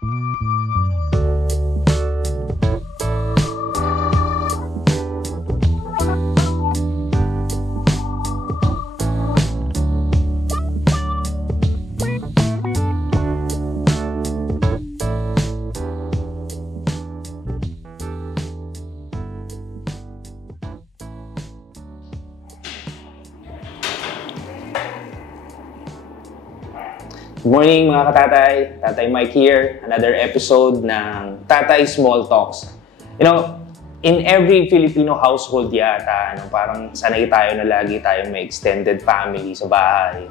Good morning mga katatay, Tatay Mike here, another episode ng Tatay Small Talks. You know, in every Filipino household yata, parang sanay tayo na lagi tayong may extended family sa bahay.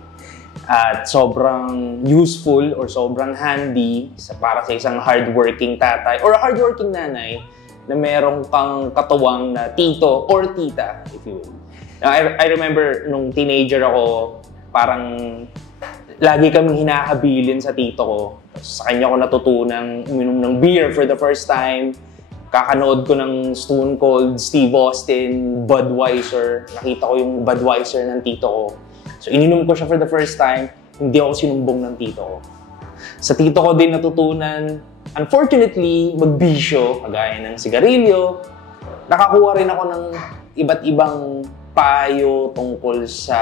At sobrang useful or sobrang handy para sa isang hardworking tatay or hardworking nanay na merong kang katuwang na tito or tita, if you will. Now, I remember nung teenager ako, parang lagi kaming hinahabilin sa tito ko. Sa kanya ko natutunang uminom ng beer for the first time. Kakanood ko ng Stone Cold, Steve Austin, Budweiser. Nakita ko yung Budweiser ng tito ko. So ininom ko siya for the first time. Hindi ako sinumbong ng tito ko. Sa tito ko din natutunan, unfortunately, magbisyo, kagaya ng sigarilyo. Nakakuha rin ako ng iba't ibang payo tungkol sa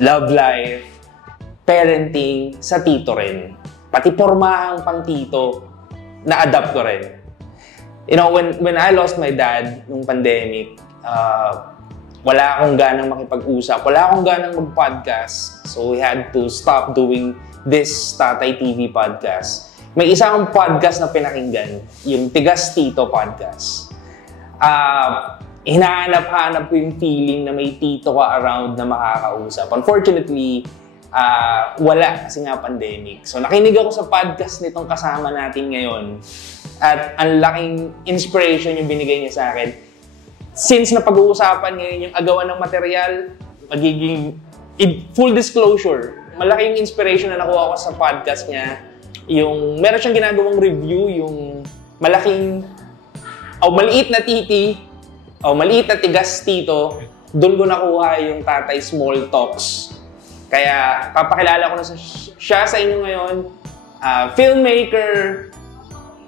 love life, parenting sa tito rin. Pati pormahang pang tito, na-adapt ko rin. You know, when I lost my dad nung pandemic, wala akong ganang makipag-usap, wala akong ganang mag-podcast. So we had to stop doing this Tatay TV podcast. May isang podcast na pinakinggan, yung Tigas Tito podcast. Hinahanap-hanap ko yung feeling na may tito ka around na makakausap. Unfortunately, wala kasi nga pandemic. So nakinig ako sa podcast nitong kasama natin ngayon at ang laking inspiration yung binigay niya sa akin. Since napag-uusapan ngayon yung agawan ng material, magiging full disclosure, malaking inspiration na nakuha ko sa podcast niya. Yung meron siyang ginagawang review, yung maliit na titi, maliit na tigas tito, doon ko nakuha yung Tatay Small Talks. Kaya papakilala ko na siya sa inyo ngayon, filmmaker,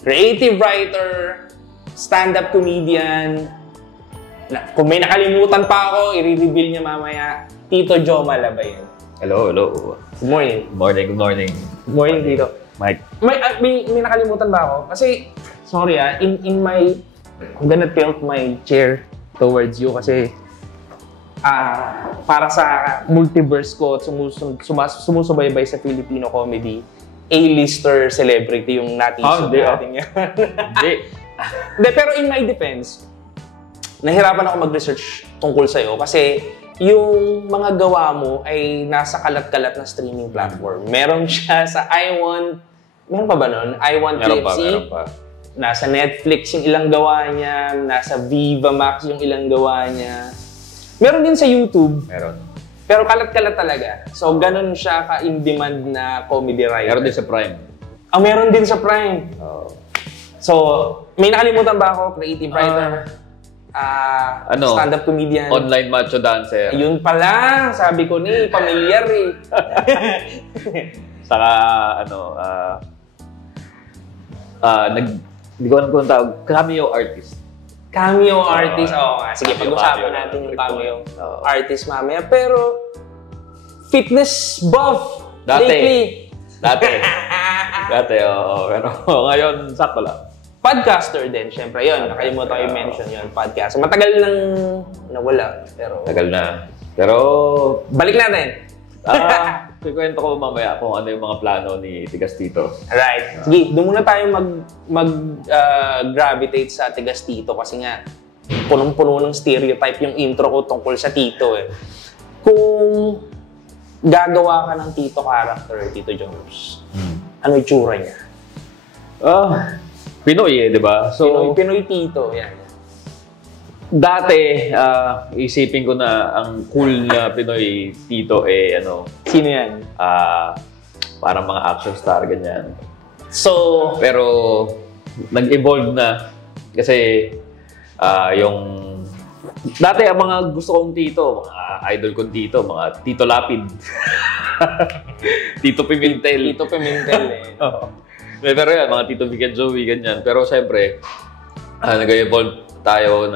creative writer, stand-up comedian. Kung may nakalimutan pa ako, i-reveal niya mamaya, Tito Joe Malabayan. Hello, hello. Good morning. Good morning, good morning. Good morning, Tito. Mike. May nakalimutan ba ako? Kasi, sorry I'm gonna tilt my chair towards you kasi para sa multiverse ko at sumusubaybay sa Filipino comedy, A-lister celebrity yung natin yan. Hindi, pero in my defense, nahirapan ako mag-research tungkol sa'yo kasi yung mga gawa mo ay nasa kalat-kalat na streaming platform. Meron siya sa meron pa ba nun? iWantKFC. Meron pa. Nasa Netflix yung ilang gawa niya, nasa Viva Max yung ilang gawa niya. Meron din sa YouTube. Meron. Pero kalat-kalat talaga. So, ganun siya ka-in-demand na comedy writer. Meron din sa Prime. Meron din sa Prime. Oh. So, may nakalimutan ba ako? Creative writer? Stand-up comedian? Online macho dancer. Ayun pala. Sabi ko pamilyar eh. Saka, hindi ko alam kung tawag, cameo artist. Cameo artist. Sige, pag-usapan natin yung cameo artist mamaya. Pero, fitness buff lately. Dati, oo. Pero ngayon, sakto lang. Podcaster din, syempre. Yun, nakalimutan ko yung mention yun, podcast. Matagal nang nawala. Tagal na. Pero, balik natin. Kukwento ko mamaya kung ano yung mga plano ni Tigas Tito. Alright. Sige, doon muna tayo mag-gravitate sa Tigas Tito kasi nga punong-puno ng stereotype yung intro ko tungkol sa Tito eh. Kung gagawa ka ng Tito character, Tito Jones, ano yung tsura niya? Pinoy di ba? So, Pinoy Tito, yan. Dati, isipin ko na ang cool na Pinoy Tito Sino yan? Parang mga action star, ganyan. So, pero nag-evolve na kasi dati ang mga gusto kong tito, mga idol kong tito, mga Tito Lapid. Tito Pimentel. Tito Pimentel eh. Pero yan, mga Tito Vic and Joey, ganyan. Pero siyempre, nag-evolve tayo,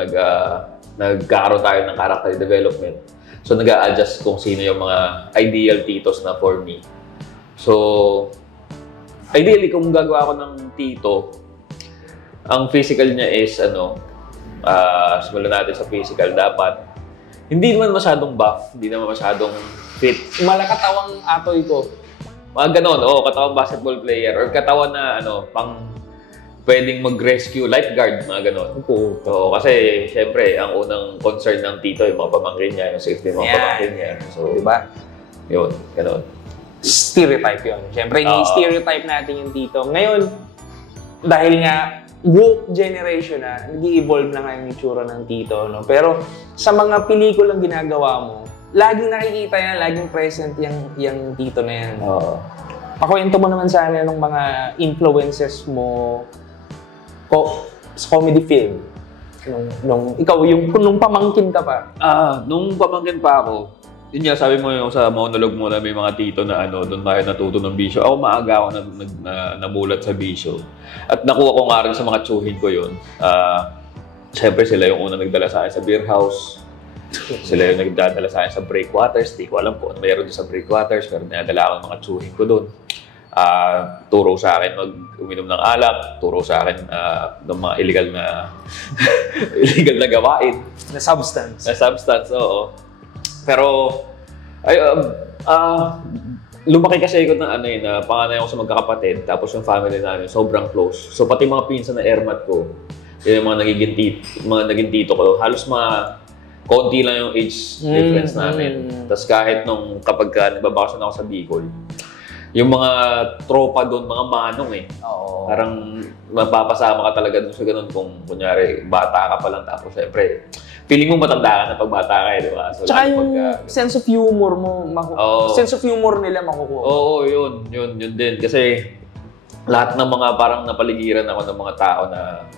nagkaroon tayo ng character development. So, nag-a-adjust kung sino yung mga ideal titos na for me. So, ideally, kung gagawa ako ng tito, ang physical niya is, simulan natin sa physical, dapat hindi naman masyadong buff, hindi naman masyadong fit. Malakatawang atoy ko. Mga ganon, katawang basketball player or katawan na pang pwedeng mag-rescue, lifeguard, mga ganon. So, kasi syempre, ang unang concern ng tito yung mga pamangkin niya, yung safety ng mga pamangkin niya. So, diba? Yun, ganon. Stereotype yun. Syempre, ni-stereotype natin yung tito. Ngayon, dahil nga woke generation na, nag-i-evolve na nga yung itsura ng tito, no? Pero sa mga pelikulang ginagawa mo, laging nakikita yan, laging present yung tito na yan. Pakwento mo naman sa amin ng mga influences mo sa comedy film. Nung pamangkin ka pa. Nung pamangkin pa ako, yun nga, sabi mo yung sa monologue mo na may mga tito na doon tayo natuto ng bisyo. Ako maaga ako namulat sa bisyo. At nakuha ko nga rin sa mga tsuhin ko yun. Siyempre sila yung unang nagdala sa akin sa beer house. Sila yung nagdadala sa akin sa breakwaters. Di ko alam kung ano mayroon sa breakwaters, pero nadala ako ng mga tsuhin ko doon. Turo sa akin uminom ng alak, turo sa akin ng mga illegal na gawain. Na substance. Oo. Pero, lumaki kasi ako ng na panganay ako sa magkakapatid, tapos yung family namin sobrang close. So, pati mga pinsan na airmat ko, yung mga naging tito ko, halos konti lang yung age difference namin. Tapos kahit kapag nagbabakasyon ako sa Bicol, yung mga tropa doon, mga manong parang mapapasama ka talaga doon sa ganun kung kunyari bata ka pa lang, tapos syempre feeling mo matanda ka na pag bata ka di ba? So, tsaka yung sense of humor mo, sense of humor nila makukuha. Oo, yun din. Kasi lahat ng mga parang napaligiran ako ng mga tao na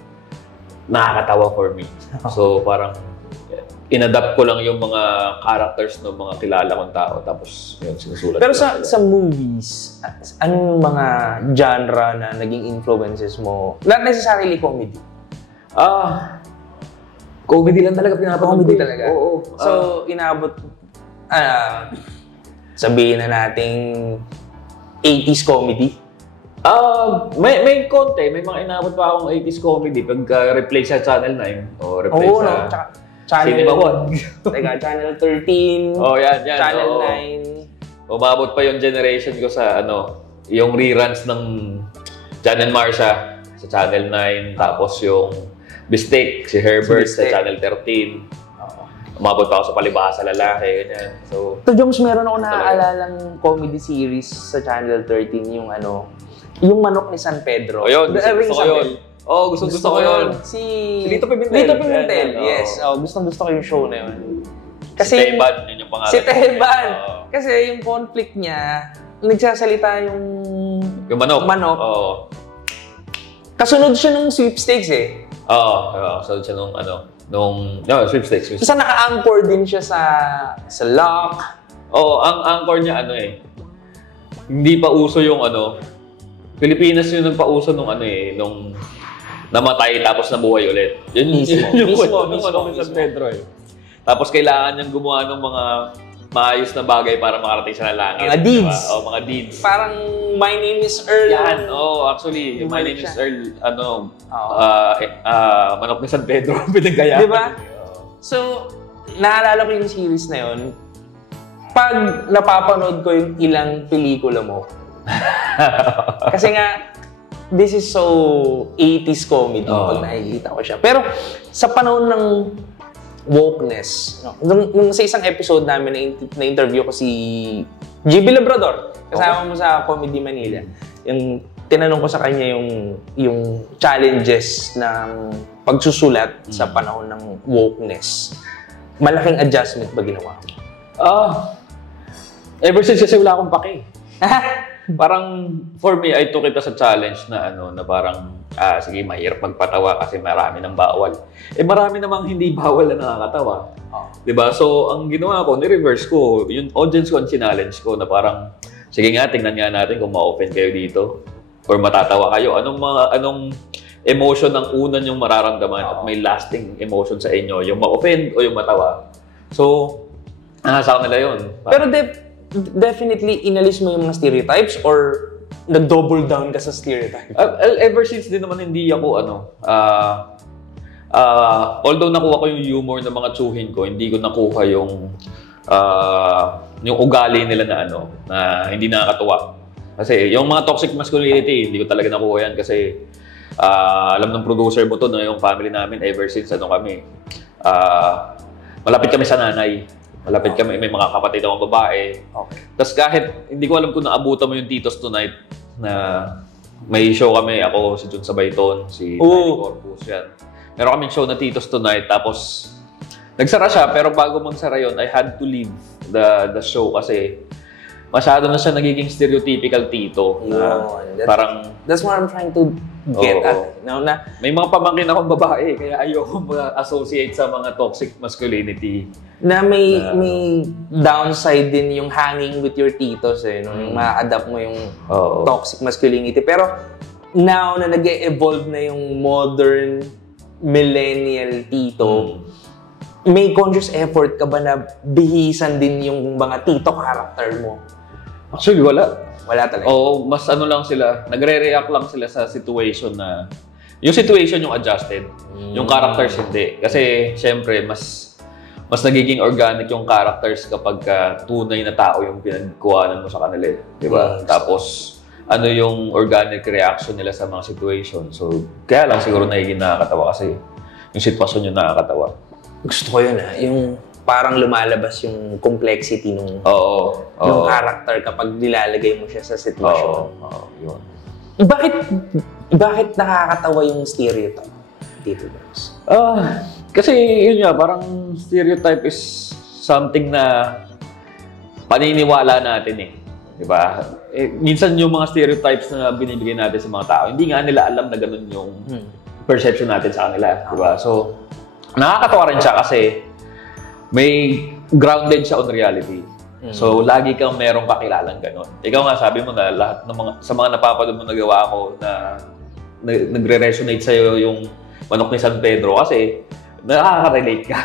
nakakatawa for me. So parang inadapt ko lang yung mga characters ng mga kilala kong tao, tapos yun, sinusulat. Pero sa movies, anong mga genre na naging influences mo? Not necessarily comedy. Comedy lang talaga pinapanood ko. Comedy talaga? Oo. So, inabot, sabihin na nating 80s comedy? May konti. May mga inabot pa akong 80s comedy pagka-replay sa Channel 9 o replay sa Cinema 1. Teka, Channel 13. Yan. Channel 9. Umabot pa yung generation ko sa yung reruns ng John and Marcia sa Channel 9. Tapos yung Bistek, si Herbert sa Channel 13. Umabot pa ako sa Palibhasa Lalaki, ganyan. So, Joms, meron ako naaalalang comedy series sa Channel 13, yung Manok ni San Pedro. Yun, gusto ko yun. Gusto ko yun. Si Lito Pimentel. Yes. Gusto ko yung show na yun. Kasi si Teban, yun yung pangalan. Si Teban. Kasi yung conflict niya, nagsasalita yung manok. Kasunod siya ng sweepstakes kasunod siya nung sweepstakes. Kasi naka-anchor din siya sa lock. Ang anchor niya hindi pa uso yung Pilipinas yung nagpauso nung namatay tapos nabuhay ulit. Yun mismo San Pedro Tapos kailangan niyang gumawa ng mga maayos na bagay para makarating sa langit. Mga deeds. Diba? Mga deeds. Parang My Name is Earl. Yan. Actually, My Name is Earl, Manok ni San Pedro, pinagaya. Diba? So, naalala ko yung series na yun. Pag napapanood ko yung ilang pelikula mo, kasi nga, this is so 80s comedy pag nakikita ko siya. Pero sa panahon ng wokeness, nung sa isang episode namin na interview ko si GB Labrador, kasama mo sa Comedy Manila, yung tinanong ko sa kanya yung challenges ng pagsusulat sa panahon ng wokeness. Malaking adjustment ba ginawa mo? Ever since kasi wala akong pake. Parang, for me, I took it as a challenge na na parang, sige, mahirap magpatawa kasi marami ng bawal. Marami namang hindi bawal na nakakatawa. Diba? So, ang ginawa ko, ni-reverse ko, yung audience ko, ang challenge ko na parang, sige nga, tingnan nga natin kung ma-open kayo dito. or matatawa kayo? Anong emotion ang una niyong mararamdaman at may lasting emotion sa inyo? Yung ma-offend o yung matawa? So, sa kanila yun. Pero definitely, inalis mo yung mga stereotypes or nag-double down ka sa stereotype? Ever since din naman hindi ako, although nakuha ko yung humor ng mga tsuhin ko, hindi ko nakuha yung ugali nila na hindi nakakatuwa. Kasi yung mga toxic masculinity, hindi ko talaga nakuha yan kasi alam ng producer mo to na yung family namin ever since kami. Malapit kami sa nanay. Malapit kami, may mga kapatid akong babae. Okay. Tapos kahit, hindi ko alam kung naabutan mo yung Titos Tonight na may show kami, ako, si Jun Sabayton, si Tiny Corpus, yan. Meron kaming show na Titos Tonight, tapos nagsara siya, pero bago magsara yun, I had to leave the show kasi masyado na siya nagiging stereotypical tito. That's what I'm trying to get at. May mga pamangkin akong babae, kaya ayoko ma-associate sa mga toxic masculinity. Na may downside din yung hanging with your titos yung ma-adapt mo yung toxic masculinity. Pero now na nag-evolve na yung modern millennial tito, may conscious effort ka ba na bihisan din yung mga tito character mo? Actually, wala. Wala talaga? Oo, mas lang sila, nagre-react lang sila sa situation na, yung situation yung adjusted, yung characters hindi. Kasi, syempre, mas nagiging organic yung characters kapag tunay na tao yung pinagkuhanan mo sa kanila. Diba? Tapos, yung organic reaction nila sa mga situation. So, kaya lang siguro nagiging nakakatawa kasi yung sitwasyon yung nakakatawa. Gusto ko yun yung parang lumalabas yung complexity ng character kapag nilalagay mo siya sa sitwasyon. Yun. Bakit nakakatawa yung stereotype dito, guys? Kasi yun nga, parang stereotype is something na paniniwala natin diba? Minsan yung mga stereotypes na binibigay natin sa mga tao, hindi nga nila alam na ganun yung perception natin sa kanila, diba? So, nakakatawa rin siya kasi may grounded siya on reality. So, lagi kang merong kakilalang gano'n. Ikaw nga, sabi mo na lahat ng sa mga napapanood mo nagawa ko na nagre-resonate sa'yo yung manok ni San Pedro kasi nakaka-relate ka.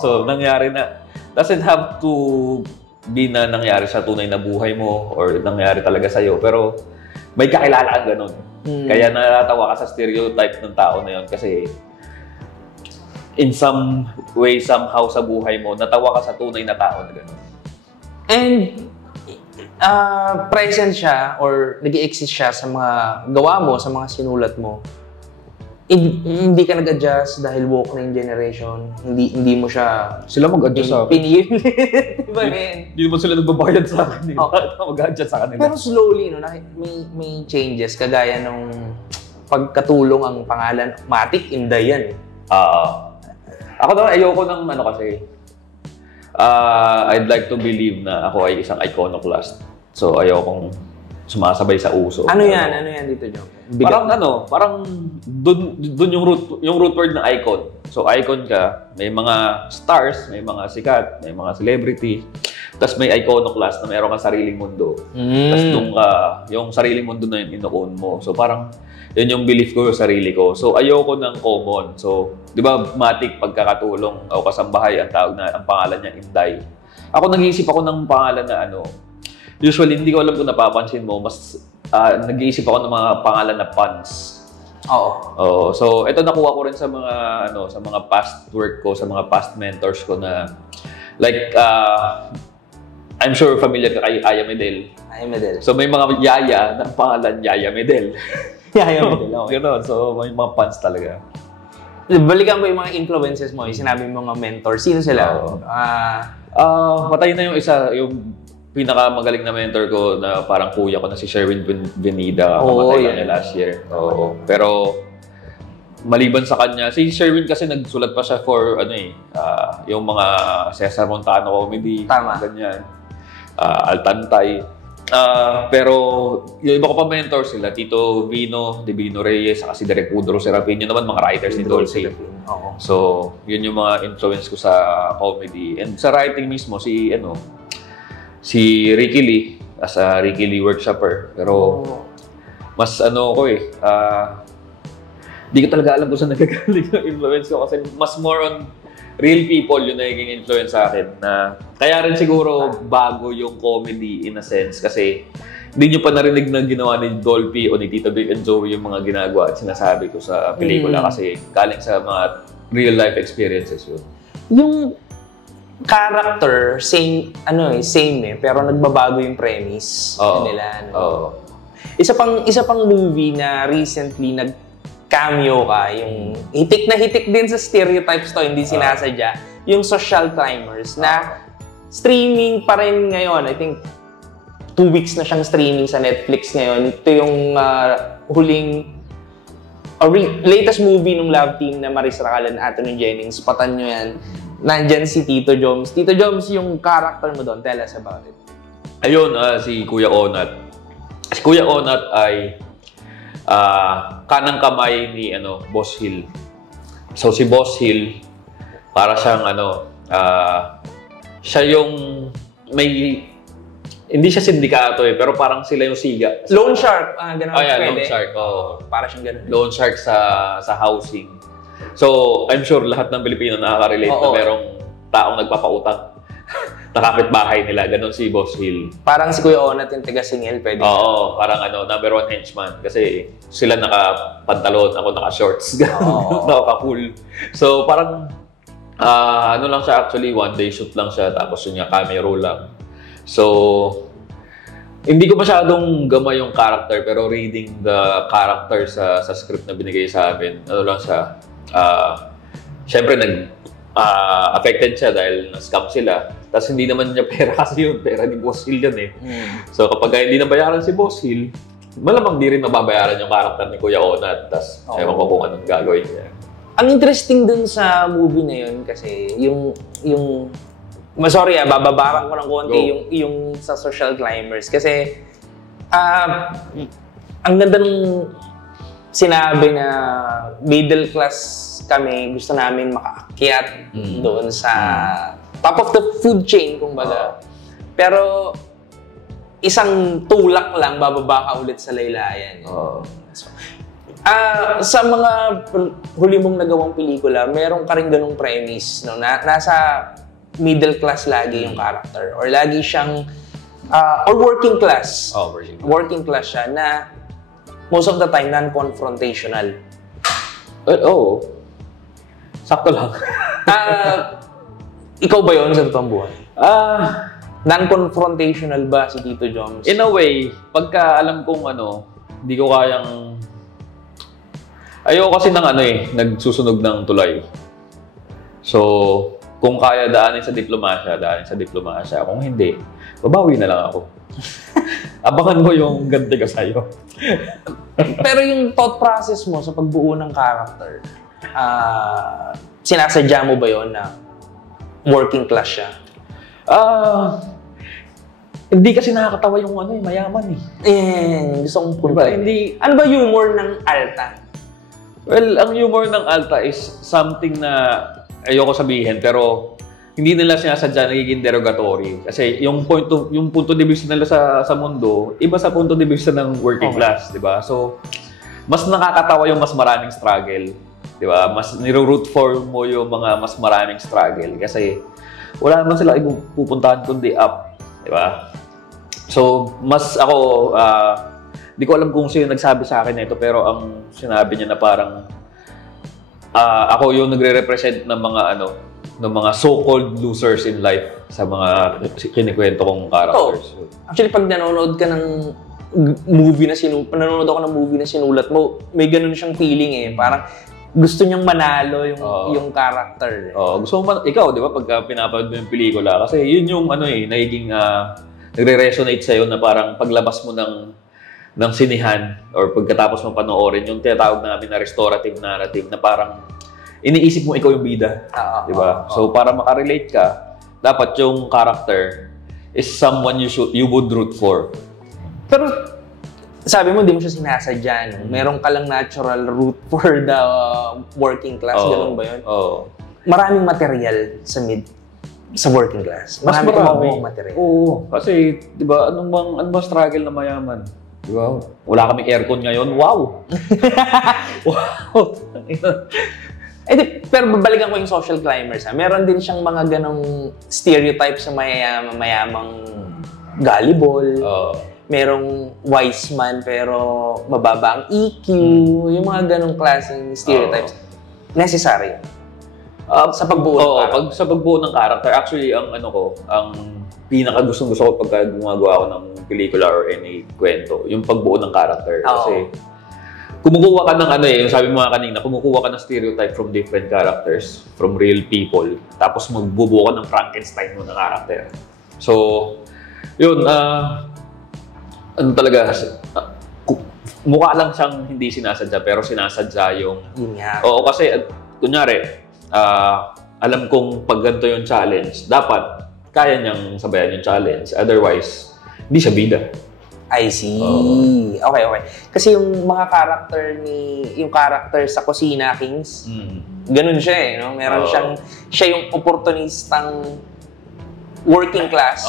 So, nangyari na. Doesn't have to be na nangyari sa tunay na buhay mo or nangyari talaga sa'yo. Pero may kakilala kang gano'n. Kaya natatawa ka sa stereotype ng tao na yun kasi in some way, somehow sa buhay mo, natawa ka sa tunay na tao na gano'n. And present siya or nag-i-exist siya sa mga gawa mo, sa mga sinulat mo. Hindi ka nag-adjust dahil woke na yung generation. Hindi mo siya... Sila mag-adjust sa akin. Diba, Hindi naman sila nagbabayad sa akin. Mag-adjust sa kanila. Pero slowly, may changes. Kagaya nung pagkatulong ang pangalan, Matic Inday yan Ako naman, ayoko ng kasi. I'd like to believe na ako ay isang iconoclast. So, ayokong sumasabay sa uso. Ano yan dito, John? Parang dun yung root word na icon. So, icon ka, may mga stars, may mga sikat, may mga celebrity. Tapos may iconoclast na mayroon kang sariling mundo. Tapos yung sariling mundo na yun, ino-own mo. So, parang yun yung belief ko sa sarili ko. So, ayoko ng common. So, di ba, Matic, pagkakatulong o kasambahay, ang pangalan niya, Inday. Ako, nag-iisip ako ng pangalan na usually, hindi ko alam kung napapansin mo, mas nag-iisip ako ng mga pangalan na puns. Oo. So, ito nakuha ko rin sa mga, sa mga past work ko, sa mga past mentors ko na, like, I'm sure familiar ka kay Aya Medel. Aya Medel. So, may mga yaya na pangalan Yaya Medel. Yaya Medel, okay. Gano'n. So, may mga puns talaga. Balikan mo yung mga influences mo, yung sinabi mo mga mentor. Sino sila? Patay na yung isa, yung pinakamagaling na mentor ko na parang kuya ko na si Sherwin Venida. Kamatay lang niya last year. Pero maliban sa kanya, si Sherwin kasi nagsulat pa siya for yung mga Cesar Montano comedy. Tama. Ganyan. Altantay. Pero yung iba ko pa mentor sila, Tito Vino, Divino Reyes, saka si Derek Udro Serapin, yun naman mga writers ni Dolce. So, yun yung mga influence ko sa comedy. And sa writing mismo, si Ricky Lee, as a Ricky Lee workshopper. Pero mas ano ko di ko talaga alam kung saan nagagaling yung influence ko kasi mas more on real people yung naging influence sa akin. Na, kaya rin siguro bago yung comedy in a sense kasi hindi nyo pa narinig na ginawa ni Dolphy o ni Tito Vic and Joey yung mga ginagawa at sinasabi ko sa pelikula kasi galing sa mga real life experiences yun. Yung character, same pero nagbabago yung premise nila. No? Isa pang movie na recently cameo ka, yung hitik na hitik din sa stereotypes to, hindi sinasadya, yung Social Climbers na streaming pa rin ngayon. I think 2 weeks na siyang streaming sa Netflix ngayon. Ito yung latest movie ng Love Team na Maris Racalan, Anthony Jennings. Patan nyo yan. Nandyan si Tito Joms. Tito Joms, yung character mo doon. Tell us about it. Ayun, si Kuya Onat. Si Kuya Onat ay kanang kamay ni Boss Hill. So si Boss Hill para siyang siya yung hindi siya sindikato pero parang sila yung siga. Loan shark, ganun. Loan shark. Para siyang ganun. Loan shark sa housing. So I'm sure lahat ng Pilipino nakaka-relate na merong taong nagpapautang. Nakapit-bahay nila, ganun si Boss Hill. Parang si Kuya Onat yung taga-singil, pwede. Oo, parang number 1 henchman. Kasi sila naka-pantalon, ako naka-shorts. Naka-cool. So parang, lang siya actually, one day shoot lang siya, tapos yun nga, camera lang. So, hindi ko masyadong gamay yung character, pero reading the character sa script na binigay sa amin, lang siya, syempre affected siya dahil na-scam sila. Tapos hindi naman niya pera kasi yun. Pera ni Boss Hill yun So kapag hindi nabayaran si Boss Hill, malamang di rin mababayaran yung karakter ni Kuya Onat. Tapos ewan ko kung anong gagawin niya. Ang interesting dun sa movie na yun kasi sorry bababaran ko ng konti yung sa Social Climbers. Kasi ang ganda ng sinabi na middle class kami, gusto namin makaakyat doon sa top of the food chain, kumbaga. Pero isang tulak lang, bababa ka ulit sa laylayan. Sa mga huli mong nagawang pelikula, meron ka rin ganung premise, no? Nasa middle class lagi yung character. Or lagi siyang, or working class. Working class siya na most of the time, non-confrontational. Sakto lang. Ikaw ba yun sa totoong buhay? Non-confrontational ba si Tito Joms? In a way, pagka alam kong hindi ko kayang... Ayoko kasi ng nagsusunog ng tulay. So, kung kaya daanin sa diplomasya. Kung hindi, babawi na lang ako. Abangan mo yung ganti ka sa'yo. Pero yung thought process mo sa pagbuo ng character, sinasadya mo ba yun na working class siya? Hindi kasi nakakatawa yung mayaman Gusto kong punta. Hindi. Ano ba humor ng Alta? Well, ang humor ng Alta is something na ayoko sabihin pero hindi nila sinasadya nagiging derogatory. Kasi yung punto de vista nila sa mundo, iba sa punto de vista ng working class, di ba? So, mas nakakatawa yung mas maraming struggle. Di ba? Mas niro-root for mo yung mga mas maraming struggle. Kasi wala naman sila pupuntahan kundi up. Di ba? So, mas ako, di ko alam kung sino nagsabi sa akin na ito, pero ang sinabi niya na parang ako yung nagre-represent ng mga so-called losers in life sa mga kinikwento kong characters. Actually, pag nanonood ka ng movie na sinulat mo, may ganun siyang feeling Parang gusto niyang manalo yung character. Gusto mo ikaw, di ba, pagka pinapanood mo yung pelikula, kasi yun yung nagiging nagre-resonate sa'yo na parang paglabas mo ng sinihan or pagkatapos mo panoorin, yung tinatawag namin na restorative narrative na parang iniisip mo ikaw yung bida. Di ba? So, para makarelate ka, dapat yung character is someone you would root for. Pero, sabi mo, di mo siya sinasadya. Meron ka lang natural root for the working class. Ganun ba yun? Maraming material sa working class. Marami material. Oo. Kasi, di ba, anong bang struggle na mayaman? Wow. Wala kaming aircon ngayon. Wow! Wow! Pero babalikan ko yung social climbers. Meron din siyang mga ganong stereotypes sa mayamang gullible. Merong wise man pero mababa ang EQ. Yung mga ganong klaseng stereotypes. Necessary. Sa pagbuo ng character. Sa pagbuo ng character, actually, ang pinaka-gustong-gusto ko pagka gumagawa ako ng pelikula or any kwento, yung pagbuo ng character. Kasi kumukuha ka ng yung sabi mo nga kanina, kumukuha ka ng stereotype from different characters, from real people, tapos magbubuo ka ng Frankenstein mo na character. So, yun, talaga, mukha lang siyang hindi sinasadya, pero sinasadya yung... Oo, kasi, kunyari, alam kong pag ganito yung challenge, dapat kaya niyang sabayan yung challenge. Otherwise, hindi siya bida. I see. Okay. Kasi yung mga yung character sa Kusina Kings, ganun siya no? Meron siya yung opportunistang working class.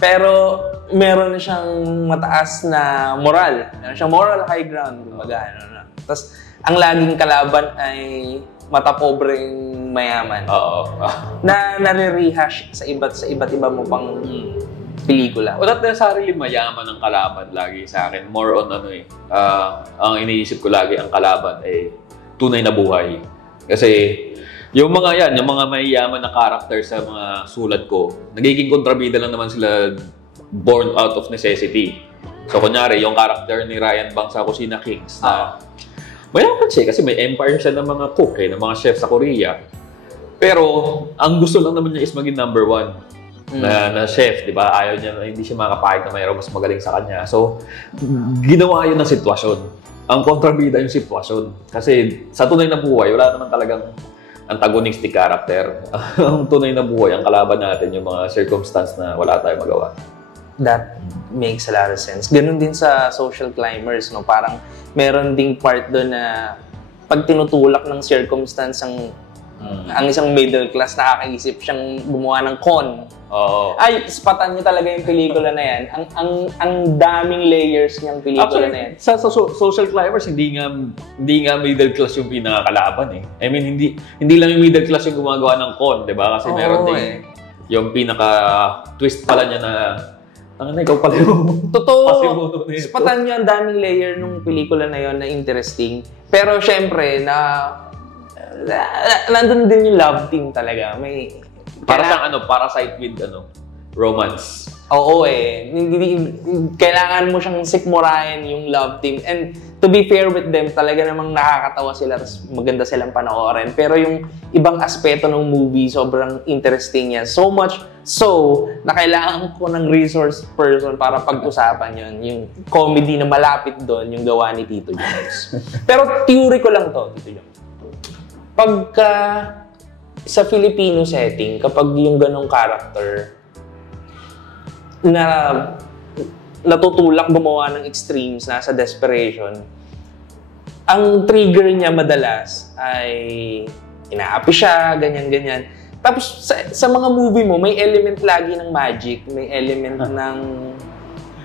Pero meron siyang mataas na moral. Meron siyang moral high ground. Tapos, ang laging kalaban ay matapobreng mayaman. Na nare-rehash sa iba't iba mo pang pelikula. Not necessarily mayaman ang kalaban lagi sa akin. More on ang iniisip ko lagi ang kalaban ay tunay na buhay. Kasi yung mga mayayaman na character sa mga sulat ko, nagiging kontrabida lang naman sila born out of necessity. So kunyari, yung character ni Ryan Bang sa Kusina Kings na mayaman siya kasi may empire siya ng mga cook, ng mga chef sa Korea. Pero ang gusto lang naman niya is maging number 1. Na chef, di ba? Ayaw niya, hindi siya makapahig na mayroong mas magaling sa kanya. So, ginawa yun ng sitwasyon. Ang kontrabida yung sitwasyon. Kasi sa tunay na buhay, wala naman talagang antagonistic character. Ang tunay na buhay, ang kalaban natin, yung mga circumstance na wala tayong magawa. That makes a lot of sense. Ganun din sa social climbers, no? Parang meron ding part doon na pag tinutulak ng circumstance ang isang middle class, nakakaisip siyang gumawa ng con. Ay, spatan niyo talaga yung pelikula na yan. Ang daming layers niyang pelikula actually, na yan. Sa social climbers, hindi nga middle class yung pinakakalaban I mean, hindi lang yung middle class yung gumagawa ng con, di ba? Kasi meron din yung pinaka-twist pala niya na ikaw pala yung... Totoo! Spatan niyo ang daming layer nung pelikula na yon na interesting. Pero syempre, nandun din yung love team talaga. Para siyang parasite with romance. Oo kailangan mo siyang sikmurahin yung love team. And to be fair with them, talaga namang nakakatawa sila, maganda silang panoorin. Pero yung ibang aspeto ng movie, sobrang interesting yan. So much so, na kailangan ko ng resource person para pag-usapan yun. Yung comedy na malapit doon, yung gawa ni Tito Jones. Pero theory ko lang to, Tito Jones. Pagka sa Filipino setting, kapag yung ganong character na natutulak gumawa ng extremes, nasa desperation, ang trigger niya madalas ay inaapi siya, ganyan-ganyan. Tapos sa mga movie mo, may element lagi ng magic, may element ng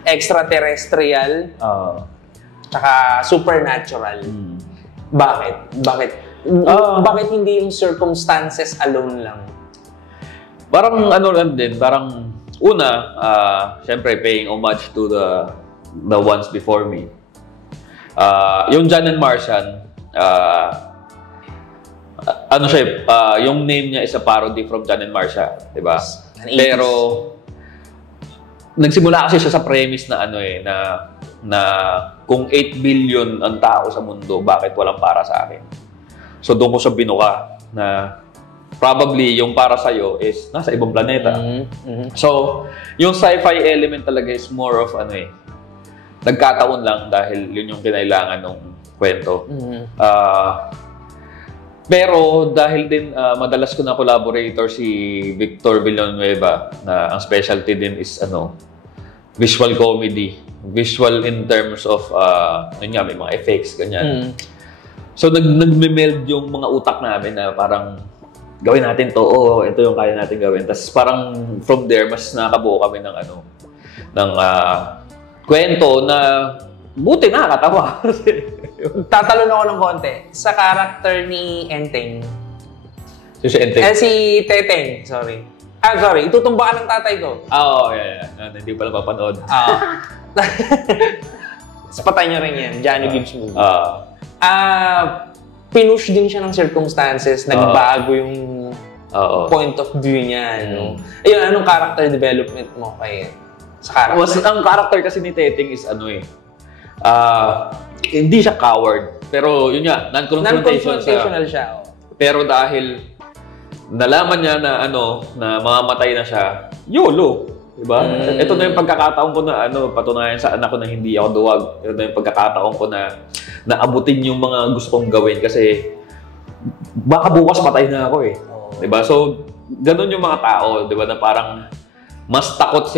extraterrestrial, tsaka supernatural. Bakit? Bakit hindi yung circumstances alone lang? Parang lang din, parang syempre paying homage to the ones before me. Yung John and Martian, yung name niya is a parody from John and Marcia, di ba? Pero nagsimula kasi siya sa premise na na kung 8 billion ang tao sa mundo, bakit walang para sa akin? So doon ko siya binuka na probably yung para sa'yo is nasa ibang planeta. So, yung sci-fi element talaga is more of nagkataon lang dahil yun yung kinailangan ng kwento. Pero dahil din madalas ko na collaborator si Victor Villanueva na ang specialty din is visual comedy. Visual in terms of may mga effects, ganyan. So, nagme-meld yung mga utak namin na parang gawin natin to, ito yung kaya natin gawin. Tapos parang from there, mas nakabuo kami ng kwento na buti nakakatawa. Tatalon ako ng konti. Sa character ni Enteng. Si Enteng. Si Teteng, sorry. Sorry. Itutumba ka ng tatay ko. Oo, yeah. Hindi ko pala papanood. Sa patay niyo rin yan. Johnny Gibbs movie. Pinush din siya ng circumstances. Nagbago yung point of view niya. No? Ayun, anong character development mo kay sa character? Ang character kasi ni Teteng is hindi siya coward. Pero yun nga, non-confrontational siya. Pero dahil nalaman niya na na mamamatay na siya, YOLO. Diba? Ito na yung pagkakataon ko na patunayan sa anak ko na hindi ako duwag. Ito na yung pagkakataon ko na naabutin yung mga gusto kong gawin kasi baka bukas patay na ako eh. Diba? So, ganun yung mga tao, diba? Na parang mas takot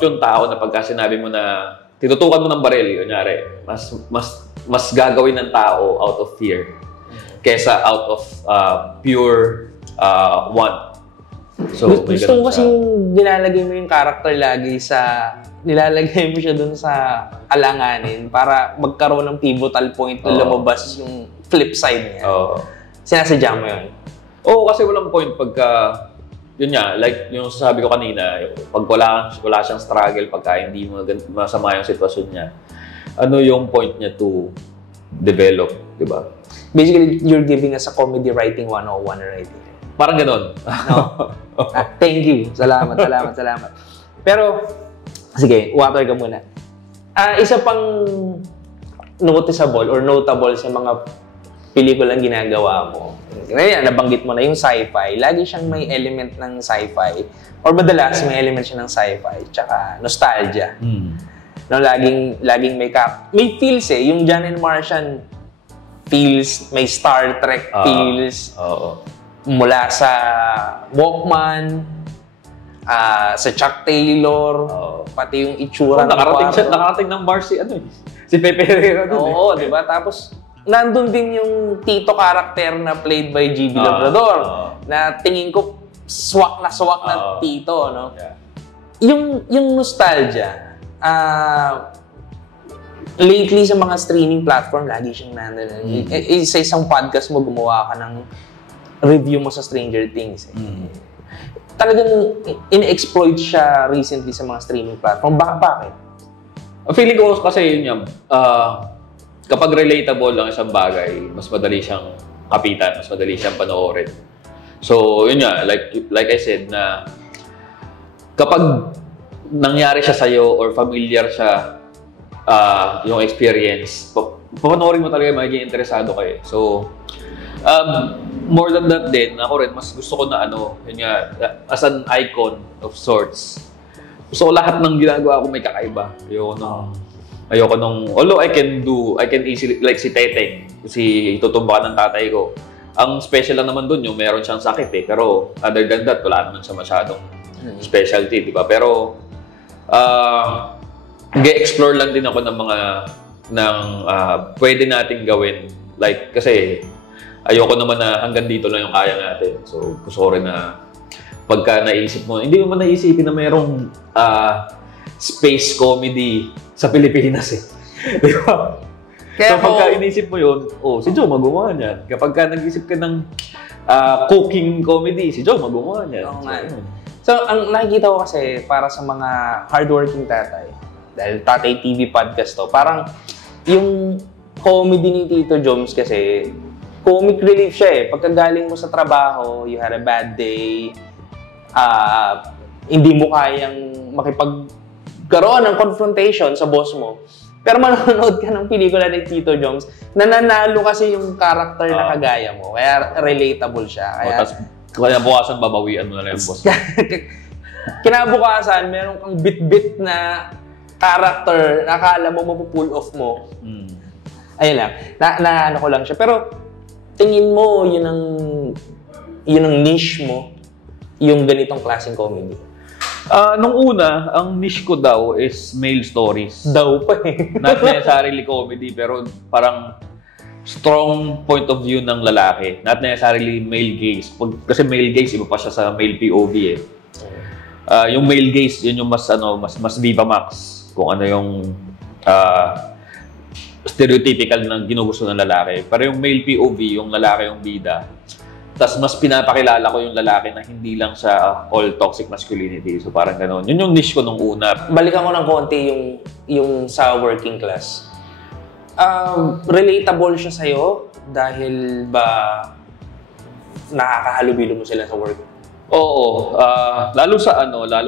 yung tao na pagka sinabi mo na tinutukan mo ng baril, kunyari, mas gagawin ng tao out of fear kesa out of pure want. So, gusto ko kasi nilalagay mo yung character lagi nilalagay mo siya dun sa alanganin para magkaroon ng pivotal point na lumabas yung flip side niya. Sinasadya mo yun? Oo, kasi walang point pagka, yun nga, like yung sasabi ko kanina, pag wala siyang struggle, pagka hindi masama yung sitwasyon niya, ano yung point niya to develop, di ba? Basically, you're giving us a comedy writing 101 right here. Parang ganun. No? Thank you. Salamat. Pero, sige, water ka muna. Isa pang noticeable or notable sa mga pelikulang ginagawa mo. Ngayon, nabanggit mo na yung sci-fi. Lagi siyang may element ng sci-fi. Or madalas, may element siya ng sci-fi. Tsaka nostalgia. No, laging may feels eh. Yung John and Martian feels, may Star Trek feels. Mula sa Walkman, sa Chuck Taylor, pati yung itsura ng kwarto. Nakarating ng bar si Pepe Herrera dun. Oo, di ba? Tapos, nandun din yung Tito character na played by G.B. Labrador. Na tingin ko, swak na Tito, no? Yeah. Yung nostalgia, lately sa mga streaming platform, lagi siyang nandun. Sa isang podcast mo, gumawa ka ng review mo sa Stranger Things. Talagang in-exploit siya recently sa mga streaming platform. Bakit? Feeling ko kasi yun yan, kapag relatable ang isang bagay, mas madali siyang kapitan, mas madali siyang panoorin. So, yun nga, like I said, na kapag nangyari siya sa'yo or familiar siya yung experience, papanoorin mo talaga, magiging interesado kayo. So, more than that din, ako rin, mas gusto ko na yun nga, as an icon of sorts. So, lahat ng ginagawa ko may kakaiba. Ayoko nung, although I can easily, like si Teteng, si tutumba ng tatay ko. Ang special lang naman dun, yung meron siyang sakit eh. Pero, other than that, wala naman siya masyadong specialty, di ba? Pero, nag-explore lang din ako ng pwede nating gawin. Like, kasi, ayoko naman na hanggang dito lang yung kaya natin. So, gusto ko rin na pagka naisip mo, hindi mo man naisipin na mayroong space comedy sa Pilipinas eh. Di ba? So, pagka inisip mo yun, si Joe magawa niyan. Kapag nag-isip ka ng cooking comedy, si Joe magawa niyan. So, ang nakikita ko kasi para sa mga hardworking tatay, dahil Tatay TV podcast to, parang yung comedy ni Tito Joms kasi, comic relief siya eh. Pagka galing mo sa trabaho, you had a bad day, hindi mo kayang makipagkaroon ng confrontation sa boss mo. Pero manonood ka ng pelikula ni Tito Joms, nananalo kasi yung character na kagaya mo. Kaya relatable siya. Kaya bukasan babawian mo na lang yung boss. Kinabukasan, meron kang bit-bit na character na akala mo mapupull off mo. Ayun lang. Na ko lang siya. Pero tingin mo, yun ang niche mo, yung ganitong klaseng comedy? Nung una, ang niche ko daw is male stories. Daw pa eh. Not necessarily comedy, pero parang strong point of view ng lalaki. Not necessarily male gaze. Kasi male gaze, iba pa siya sa male POV eh. Yung male gaze, yun yung mas Viva Max. kung ano yung stereotypical na ginugusto ng lalaki. Pero yung male POV, yung lalaki yung bida. Tapos mas pinapakilala ko yung lalaki na hindi lang siya all toxic masculinity. So parang gano'n. Yun yung niche ko nung una. Balikan ko ng konti yung sa working class. Relatable siya sa'yo dahil ba nakakahalubilo mo sila sa work? Oo. Lalo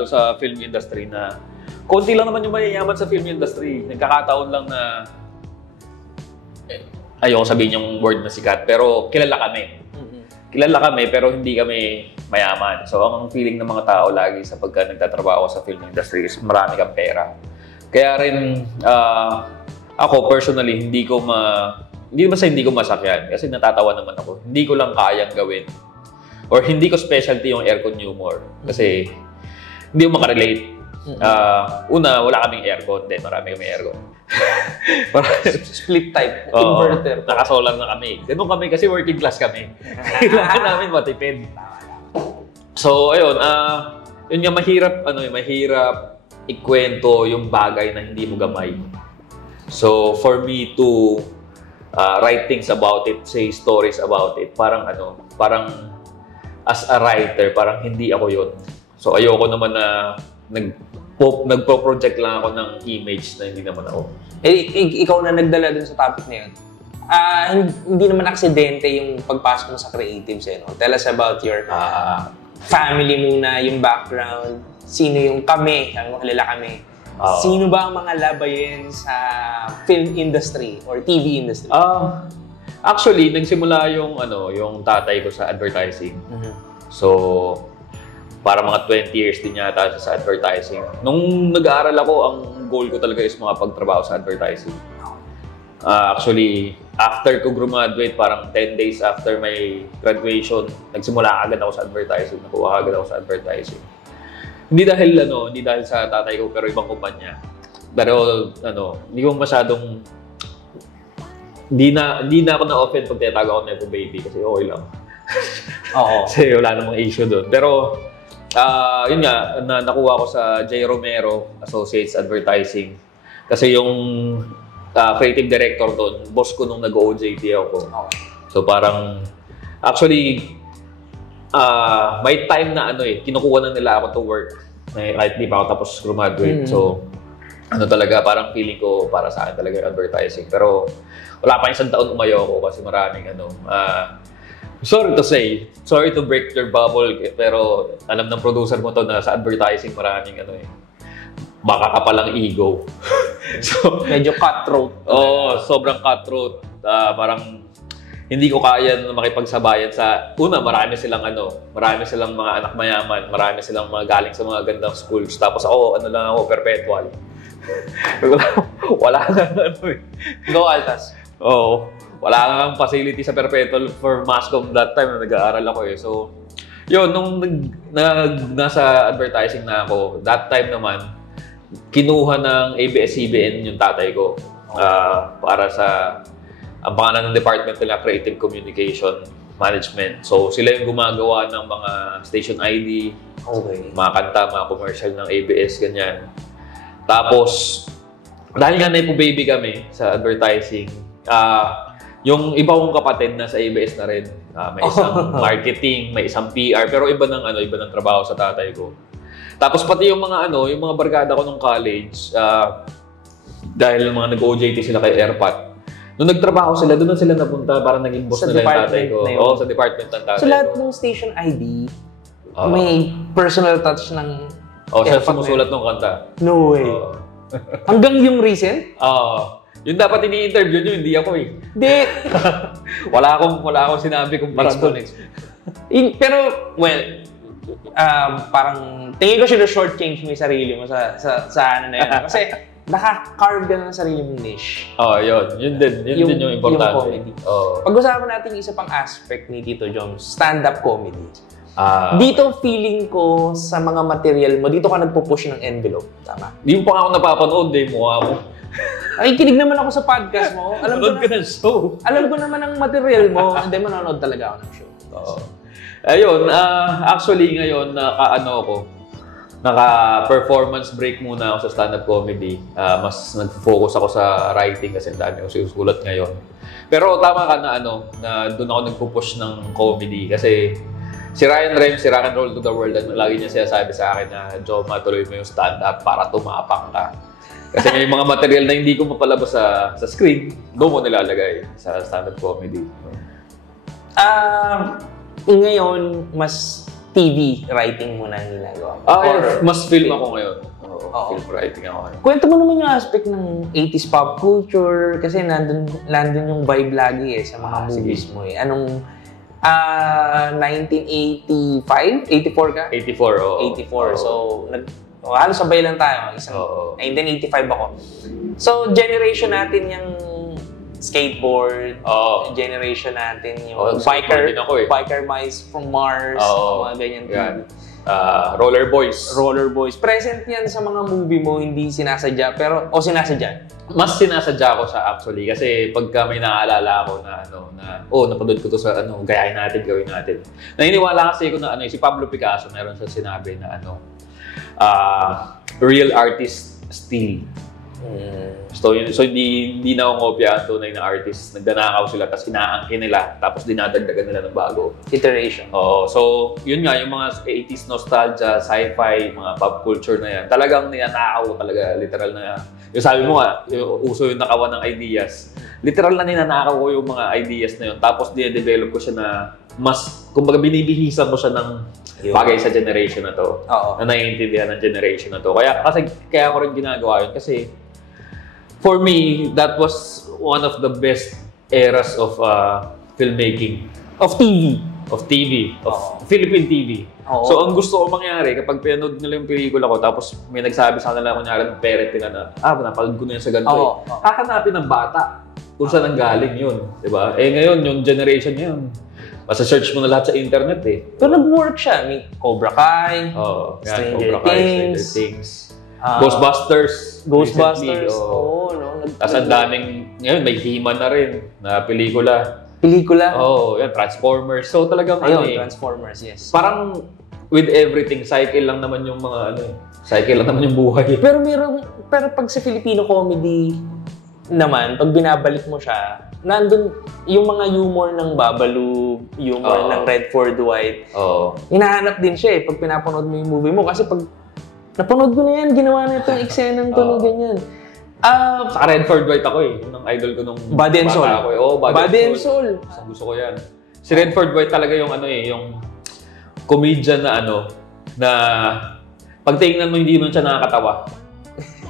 sa film industry na konti lang naman yung mayayaman sa film industry. Nagkakataon lang na ayoko sabihin yung word na sikat, pero kilala kami. Kilala kami, pero hindi kami mayaman. So, ang feeling ng mga tao lagi sa pagka nagtatrabaho sa film industry is marami kang pera. Kaya rin, ako personally, hindi ko masakyan kasi natatawa naman ako. Hindi ko lang kayang gawin. Or hindi ko specialty yung aircon humor. Kasi hindi ko makarelate. Una, wala kaming aircon. Then, marami kaming aircon. Split type, inverter. Nakasolar na kami. Ganun kami kasi working class kami. Kailangan namin matipid. So, ayun. Yun nga, mahirap ikwento yung bagay na hindi mo gamay. So, for me to write things about it, say stories about it, parang as a writer, parang hindi ako yun. So, ayoko naman na nagpo-project lang ako ng image na hindi naman ako. Ikaw na nagdala dun sa topic na yun. Hindi naman aksidente yung pagpasok mo sa creatives. No? Tell us about your family muna, yung background. Sino yung kami, ang kilala kami. Sino ba ang mga labayin sa film industry or TV industry? Actually, nagsimula yung tatay ko sa advertising. So, para mga 20 years din yata siya sa advertising. Nung nag-aaral ako, ang goal ko talaga is makapagtrabaho sa advertising. Actually, after ko graduate, parang 10 days after my graduation, nagsimula agad ako sa advertising. Nakuha agad ako sa advertising. Hindi dahil sa tatay ko, pero ibang kumpanya. Pero, hindi ko masyadong... Hindi na ako na-offend pag tinatago ako Nepo Baby kasi okay lang. Oo. Kasi wala namang issue doon. Pero, yun nga, nakuha ko sa J. Romero Associates Advertising. Kasi yung creative director doon, boss ko nung nag-OJT ako. So parang, actually, may time na kinukuha na nila ako to work. Right, di pa ako tapos graduate. So, talaga, parang feeling ko para sa akin talaga yung advertising. Pero, wala pa isang taon umayo ako kasi maraming sorry to break your bubble, pero alam ng producer mo to na sa advertising maraming baka kapalang ego. So, medyo cutthroat. Sobrang cutthroat. Parang hindi ko kaya na makipagsabayan sa marami silang mga anak mayaman, marami silang mga galing sa mga gandang schools. Tapos ako, perpetual. Wala na Go Altas. Wala kang facility sa Perpetual for Masscom that time na nag-aaral ako So, yun, nung nasa advertising na ako, that time naman, kinuha ng ABS-CBN yung tatay ko para sa, ang pangalan ng department nila, Creative Communication Management. So, sila yung gumagawa ng mga station ID, mga kanta, mga commercial ng ABS, ganyan. Tapos, dahil nga Nepo Baby kami sa advertising, yung iba kong kapatid na sa ABS na rin. May isang marketing, may isang PR, pero iba ng trabaho sa tatay ko. Tapos pati yung mga barkada ko nung college, dahil mga nag-OJT sila kay Airpat. Nung nagtrabaho sila, doon na sila napunta para naging boss nila yung tatay ko. Sa department ng tatay ko. So lahat ng station ID, may personal touch ng siya sumusulat ng kanta. No way. Hanggang yung recent? Yung dapat ini-interview nyo, hindi ako Hindi. wala akong sinabi kung parang Pero, parang tingin ko siya na short-change mo yung sarili mo sa ano na yun. Kasi naka-carve ka na ng sarili mong niche. Yun. Yun din yung importante. Yung comedy. Pag-usapan natin yung isa pang aspect ni Tito Joms, stand-up comedy. Dito feeling ko sa mga material mo, dito ka nagpo-push ng envelope. Tama? Hindi mo pa ako napapanood mukha mo. Ay, kinig naman ako sa podcast mo. Alam ko naman ang material mo. Hindi, manonood talaga ako ng show. Ayun, actually ngayon, naka-performance break muna ako sa stand-up comedy. Mas nag-focus ako sa writing kasi ang dami ko sinusulat ngayon. Pero tama ka na na doon ako nagpo-push ng comedy kasi si Ryan Rems, si Rock and Roll to the World, lagi niya sinasabi sa akin na, Joe, matuloy mo yung stand-up para tumapang ka. Kasi may mga material na hindi ko mapalabas sa screen, doon mo nilalagay sa stand-up comedy. Ngayon, mas TV writing mo na ginagawa mo? Or mas film ako ngayon. Film writing ako ngayon. Kwento mo naman yung aspect ng 80s pop culture kasi nandun yung vibe lagi sa mga movies mo Anong 1985? 84 ka? 84, oo. 84. So, halos sabay lang tayo. 1985 ako. So, generation natin yung skateboard. Generation natin yung biker mice from Mars. Mga ganyan. Roller Boys. Roller Boys. Present yan sa mga movie mo, hindi sinasadya, sinasadya? Mas sinasadya ko siya actually kasi pagka may naaalala ako na napanood ko to sa gayahin natin, gawin natin. Naniniwala kasi ko na si Pablo Picasso meron siya sinabi na real artist steal. So hindi na ngopya ang tunay na artist. Nagdanakaw sila tapos inaangkin nila tapos dinadagdagan nila ng bago. Iteration. So yun nga yung mga 80s nostalgia, sci-fi, mga pop culture na yan. Talagang ninanakaw talaga, literal na. Yung sabi mo nga, uso yung nakawan ng ideas. Literal na ninanakaw ko yung mga ideas na yun. Tapos dinedevelop ko siya na mas, kumbaga binibihisan mo siya ng bagay sa generation na to. Na naiintindihan ng generation na to. Kaya ko rin ginagawa yun kasi for me, that was one of the best eras of filmmaking. Of TV. Of Philippine TV. So, ang gusto ko mangyari, kapag pinanood nila yung pelikula ko, tapos may nagsabi sa kanila, kunyari ng parenting na, napanood ko na yun sa ganito hahanapin ng bata kung saan ang galing yun. Diba? Ngayon, yung generation yun, masa-search mo na lahat sa internet Pero nag-work siya. May Cobra Kai, Stranger Things. Ghostbusters. Tapos ang daming, ngayon may He-Man na rin, na pelikula. Yan, Transformers. So talagang Transformers, yes. Parang with everything, cycle lang naman yung mga cycle lang naman yung buhay. Pero pag sa Filipino comedy naman, pag binabalik mo siya, nandun yung mga humor ng Babalu, humor ng Redford White. Hinahanap din siya pag pinapanood mo yung movie mo. Kasi pag napanood ko na yan, ginawa na itong eksenang to ng ganyan. Sa Redford White ako Yung idol ko nung Body and Soul. Body and Soul. Gusto ko yan. Si Redford White talaga yung yung comedian na na pag tingnan mo hindi mo siya nakakatawa.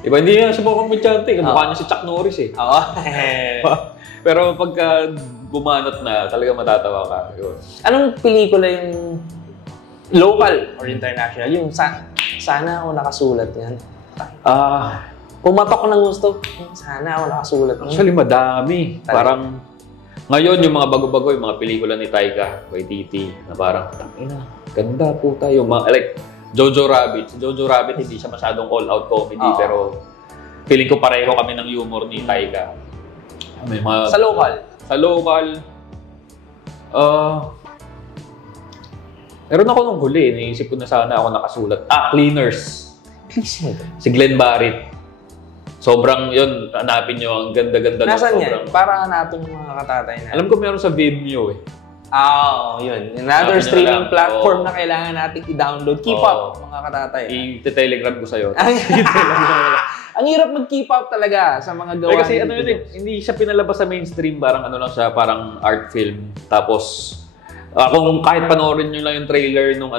Diba? Hindi niya siya komedyante. Mukha niya si Chuck Norris Pero pagka bumanat na, talaga matatawa ka. Yun. Anong pelikula yung local or international? Yung sana ako nakasulat yan. Pumatok ng gusto, sana ako nakasulat. Actually, madami. Parang, ngayon yung mga bago-bago, yung mga pelikula ni Taika Waititi, na parang, ganda po tayo. Like, Jojo Rabbit. Si Jojo Rabbit, hindi siya masyadong all-out comedy, pero feeling ko pareho kami ng humor ni Taika. May mga, sa local? Sa local, meron ako nung huli. Naisip ko na sana ako nakasulat. Cleaners. Si Glenn Barrett. Sobrang yun, hanapin nyo, ang ganda-ganda. Nasaan yan? Para hanapin yung mga katatay na. Alam ko meron sa Vimeo yun. Another streaming platform na kailangan natin i-download. Keep up, mga katatay. I-telegram ko sa'yo. Ang hirap mag-keep up talaga sa mga gawa. Kasi hindi siya pinalabas sa mainstream. Parang lang siya, parang art film. Tapos, kung kahit panoorin nyo lang yung trailer nung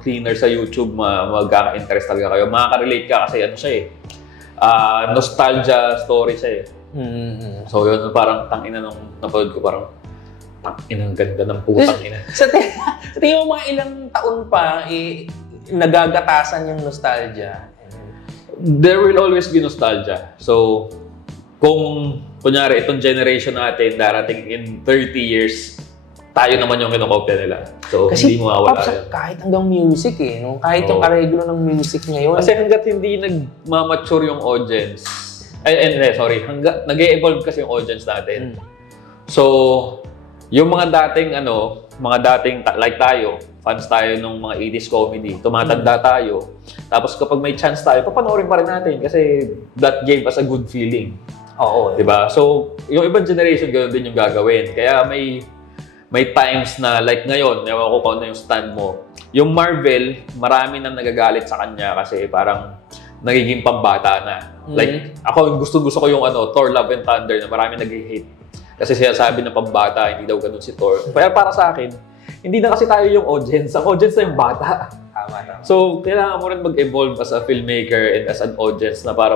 Cleaner sa YouTube, magkaka-interest talaga kayo. Makaka-relate ka kasi siya nostalgia story siya So yun, parang tangina nung napanood ko, parang tangina, ganda ng putang ina. Sa tingin mo mga ilang taon pa, nagagatasan yung nostalgia? There will always be nostalgia. So, kung kunyari itong generation natin, darating in 30 years, tayo naman yung kinokopya nila. So, kasi hindi mawawala yun. Kahit hanggang music kahit yung areglo ng music ngayon. Kasi hanggat hindi nag-mature yung audience, nag-e-evolve kasi yung audience natin. So, Yung mga dating like tayo, fans tayo ng mga 80s comedy, tumatanda tayo. Tapos kapag may chance tayo, papanoorin pa rin natin kasi that gave us a good feeling. Oo. Diba? So, yung ibang generation, ganoon din yung gagawin. Kaya may times na like ngayon, ewan ko kung ano yung stand mo. Yung Marvel, marami nang nagagalit sa kanya kasi parang nagiging pambata na. Like, ako gusto ko yung Thor Love and Thunder na marami nag-hate. Kasi sinasabi ng pambata, hindi daw ganun si Thor. Kaya para sa akin, hindi na kasi tayo yung audience. Ang audience na yung bata. Tama. So, kailangan mo rin mag-evolve as a filmmaker and as an audience na para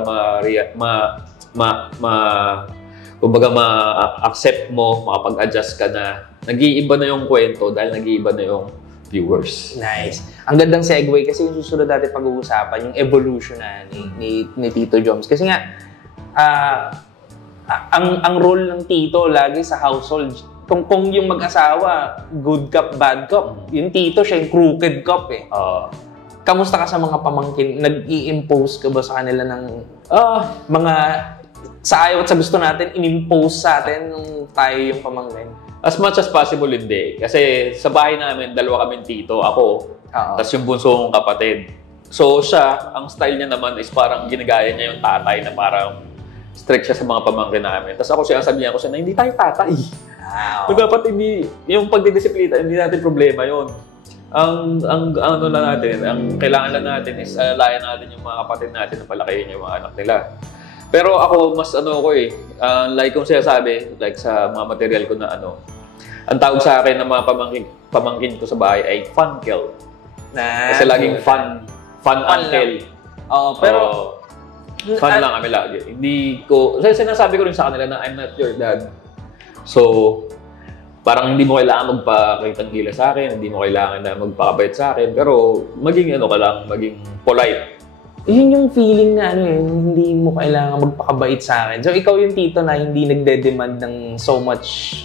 kumbaga ma-accept mo, makapag-adjust ka na nag-iiba na yung kwento dahil nag-iiba na yung viewers. Nice. Ang gandang segue kasi yung susunod natin pag-uusapan, yung evolution na ni Tito Joms. Kasi nga, ang role ng tito lagi sa household, kung yung mag-asawa, good cop, bad cop, yung tito siya yung crooked cop eh. Kamusta ka sa mga pamangkin? Nag-i-impose ka ba sa kanila ng mga sa ayaw at sa gusto natin, in-impose sa atin nung tayo yung pamangkin? As much as possible, hindi. Kasi sa bahay namin, dalawa kaming tito, ako, tapos yung bunso kong kapatid. So siya, ang style niya naman is parang ginagaya niya yung tatay na parang strict siya sa mga pamangkin namin. Tapos ako siya, sabi niya na hindi tayo tatay. So dapat hindi, yung pagdidisiplina, hindi natin problema yon. Ang kailangan lang natin is layan natin yung mga kapatid natin na palakihin yung mga anak nila. Pero ako, mas like kung sinasabi, like sa mga material ko na ang tawag sa akin ng mga pamangkin ko sa bahay ay funkel. Kasi laging fun uncle. Pero fun lang kami lagi. Kasi sinasabi ko rin sa kanila na I'm not your dad. So, parang hindi mo kailangan magpakitang gila sa akin, hindi mo kailangan na magpakabait sa akin, pero maging maging polite. Yun yung feeling na hindi mo kailangan magpakabait sa akin. So, ikaw yung tito na hindi nagde-demand ng so much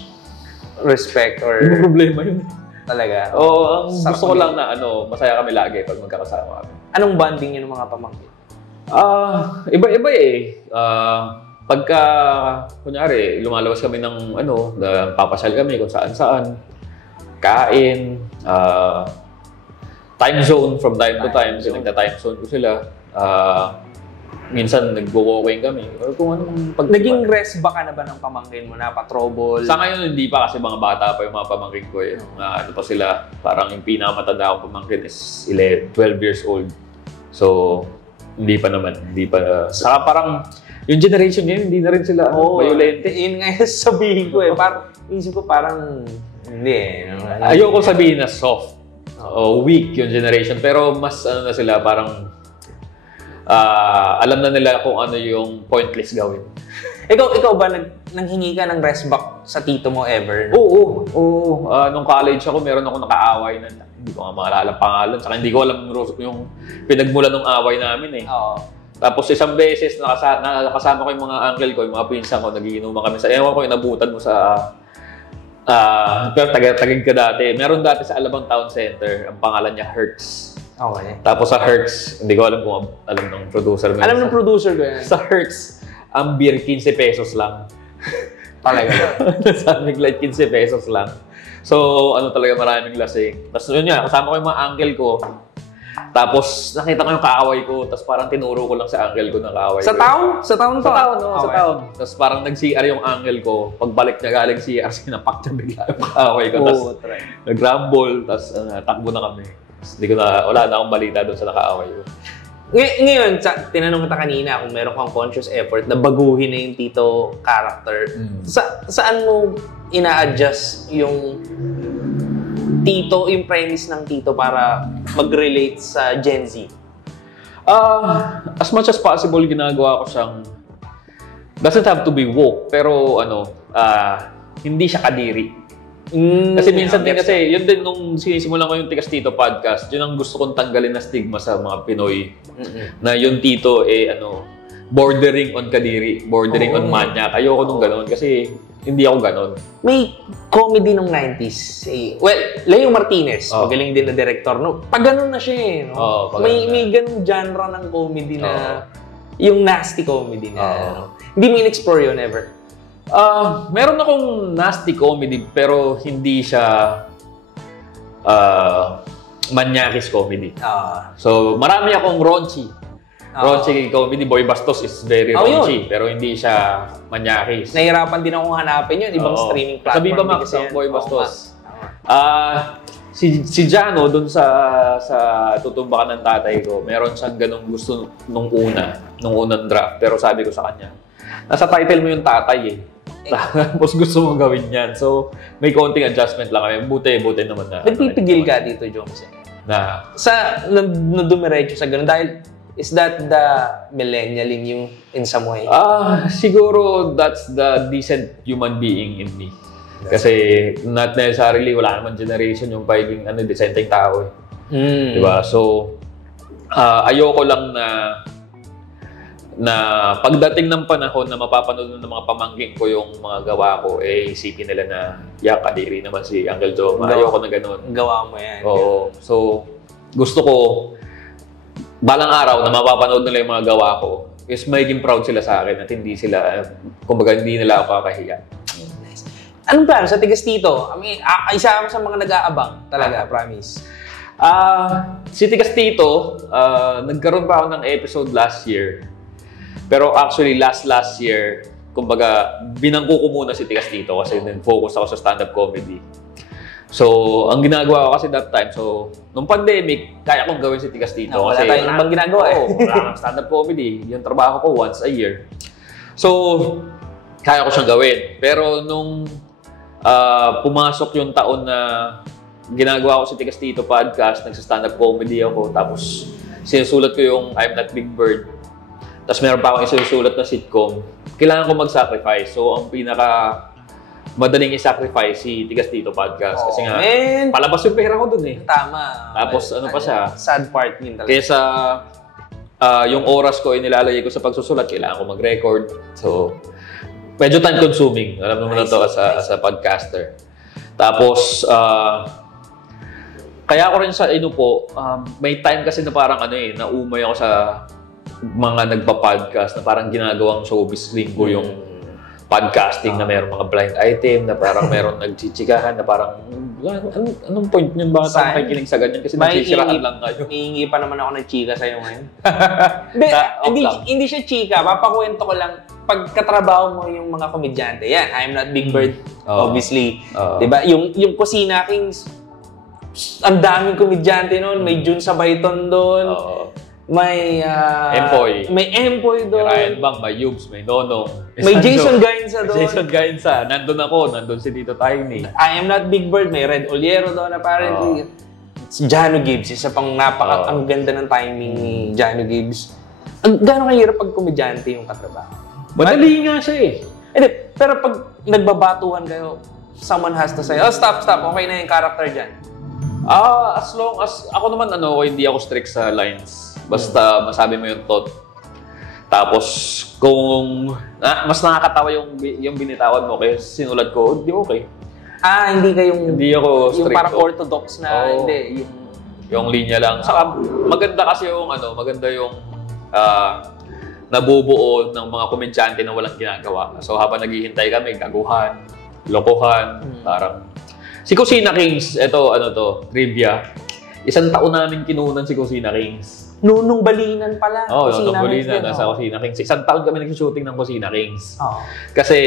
respect or... Hindi problema yun. Talaga? Oo, ang gusto ko lang na masaya kami lagi pag magkakasama kami. Anong bonding yun ng mga pamangkin? Iba-iba eh. Pagka, kunyari, lumalabas kami ng papasyal kami kung saan-saan, kain, time zone from time to time, kasi nagta-time zone ko sila. Minsan nag-walking kami. Kung anong Naging rest ba ka na ba ng pamangkin mo na patrobol? Sa ngayon, hindi pa kasi mga bata pa yung mga pamangkin ko eh. Pa sila, parang yung pinakamatanda akong pamangkin is 12 years old. So, hindi pa. Saka parang, yung generation ngayon, hindi na rin sila violente. Yun nga yung sabihin ko eh. Isip ko parang, hindi. Ayoko sabihin na soft o weak yung generation. Pero mas na sila, parang alam na nila kung ano yung pointless gawin. Ikaw ba, nanghingi ka ng rest back sa tito mo ever? Oo. Nung college ako, meron ako nakaaway na hindi ko nga maalala ang pangalan. Saka hindi ko alam yung pinagmulan ng away namin eh. Tapos isang beses, nakasama ko yung mga uncle ko, yung mga pinsan ko, nagiinuman kami sa, ewan ko, inabutan mo sa, pero tagad ka dati. Meron dati sa Alabang Town Center, ang pangalan niya Hertz. Okay. Tapos sa Hertz, hindi ko alam kung alam ng producer mo. Alam ng producer ko yan. Sa Hertz, ang beer 15 pesos lang. Talaga. Saming like 15 pesos lang. So, talaga maraming lasing. Tapos yun nga, kasama ko yung mga uncle ko. Tapos nakita ko yung kaaway ko, tapos parang tinuro ko lang sa uncle ko ng kaaway ko. Sa town? Sa town? Sa town. Tapos parang nag-CR yung uncle ko. Pagbalik niya galing CR, sinapak niya bigla yung kaaway ko. Tapos nag-rumble, tapos takbo na kami. Wala na akong balita doon sa nakaaway ko. Ngayon, tinanong kita kanina kung meron kang conscious effort na baguhin na yung tito character. Saan mo ina-adjust yung tito, yung premise ng tito para mag-relate sa Gen Z? As much as possible, ginagawa ko siyang doesn't have to be woke, pero hindi siya kadiri. Kasi minsan din kasi, yun din nung sinisimulan ko yung Tikas Tito podcast, yun ang gusto kong tanggalin na stigma sa mga Pinoy. Na yung tito bordering on kadiri, bordering on manyak. Ayoko nung ganon kasi hindi ako ganon. May comedy nung 90s. Leo Martinez, magaling din na director. No? Pag ganon na siya no? May ganong genre ng comedy na yung nasty comedy na hindi mo in-explore yun ever. Meron akong nasty comedy pero hindi siya manyakis comedy. So, marami akong raunchy. Raunchy comedy. Boy Bastos is very raunchy, pero hindi siya manyakis. Nahirapan din akong hanapin yun. Ibang streaming platform. Sabi ba, Max, ang Boy Bastos? Si Jano, dun sa Tutumbakan ng Tatay Ko, meron siyang ganung gusto nung unang draft. Pero sabi ko sa kanya, nasa title mo yung tatay eh. Tapos gusto mong gawin yan. So, may konting adjustment lang kami. Buti naman na. Nagpipigil ka dito, Joms? Na dumiretso sa ganun. Dahil, is that the millennialing you in some way? Siguro that's the decent human being in me. Kasi not necessarily, wala naman generation yung pagiging decenteng tao eh. Diba? So, ayoko lang na pagdating ng panahon na mapapanood ng mga pamangkin ko yung mga gawa ko, isipin nila na, kadiri naman si Uncle Joe. Ayoko na ganun. Gawa mo yan. Oo. So, gusto ko, balang araw na mapapanood nila yung mga gawa ko, is magiging proud sila sa akin at hindi nila ako kakahiya. Anong plano sa Tigas Tito? Isa ako sa mga nag-aabang talaga, promise. Si Tigas Tito, nagkaroon pa ako ng episode last year. Pero actually, last year, kumbaga, binangko ko muna si Tigas Tito kasi nag-focus ako sa stand-up comedy. So, ang ginagawa ko kasi that time, nung pandemic, kaya kong gawin si Tigas Tito. Wala tayong ibang ginagawa eh. Wala kang stand-up comedy. Yung trabaho ko once a year. So, kaya ko siyang gawin. Pero nung pumasok yung taon na ginagawa ko si Tigas Tito podcast, nagsa-stand-up comedy ako, tapos sinusulat ko yung I'm Not Big Bird. Tapos meron pa akong isinusulat na sitcom. Kailangan ko mag-sacrifice. So, ang madaling i-sacrifice si Tigas Tito podcast. Kasi nga, palabas yung pera ko dun eh. Tama. Tapos ano pa siya? Sad part din talaga. Kesa yung oras ko inilalagay ko sa pagsusulat, kailangan ko mag-record. So, medyo time-consuming. Alam naman na ito as a podcaster. Tapos, kaya ako rin sa may time kasi na parang naumay ako sa mga nagpa-podcast na parang ginagawang showbiz linggo yung podcasting na mayroong mga blind item, na parang mayroong nagchichikahan, na parang anong point yun? Bakit ako nakikinig sa ganyan? Kasi nagsisiraan lang kayo. Hihingi pa naman ako ng chika sa'yo ngayon. Hindi siya chika. Papakwento ko lang. Pagkatrabaho mo yung mga komedyante, yan, I'm Not Big Bird, obviously. Diba? Yung Kusina Kings, ang daming komedyante noon. May Jun Sabayton doon. May Empoy. May Empoy doon. May Ryan Bang, may Yubs, may Nonong. May Jason Gainza doon. Jason Gainza. Nandun ako. Nandun si Tito Tiny. I Am Not Big Bird. May Red Oliero doon apparently. Si Jano Gibbs. Isa pang ang ganda ng timing ni Jano Gibbs. Gano'ng kahirap pag komedyante yung katrabaho? Madali nga siya eh. Pero pag nagbabatuhan kayo, someone has to say, stop. Okay na yung character dyan. As long as, ako naman hindi ako strict sa lines. Basta masabi mo yung thought. Tapos, kung mas nakakatawa yung binitawan mo kaya sinulat ko, di okay. Hindi ako strict. Yung parang orthodox na, hindi. Yung linya lang. Saka, maganda kasi maganda yung nabubuo ng mga komedyante na walang ginagawa. So, habang naghihintay kami, gaguhan, lokohan, parang... Si Kusina Kings, trivia. 1 taon namin kinunan si Kusina Kings. Nunong Balinan pala. Nunong Balinan, nasa Kusina Kings. 1 taon kami nag-shooting ng Kusina Kings. Kasi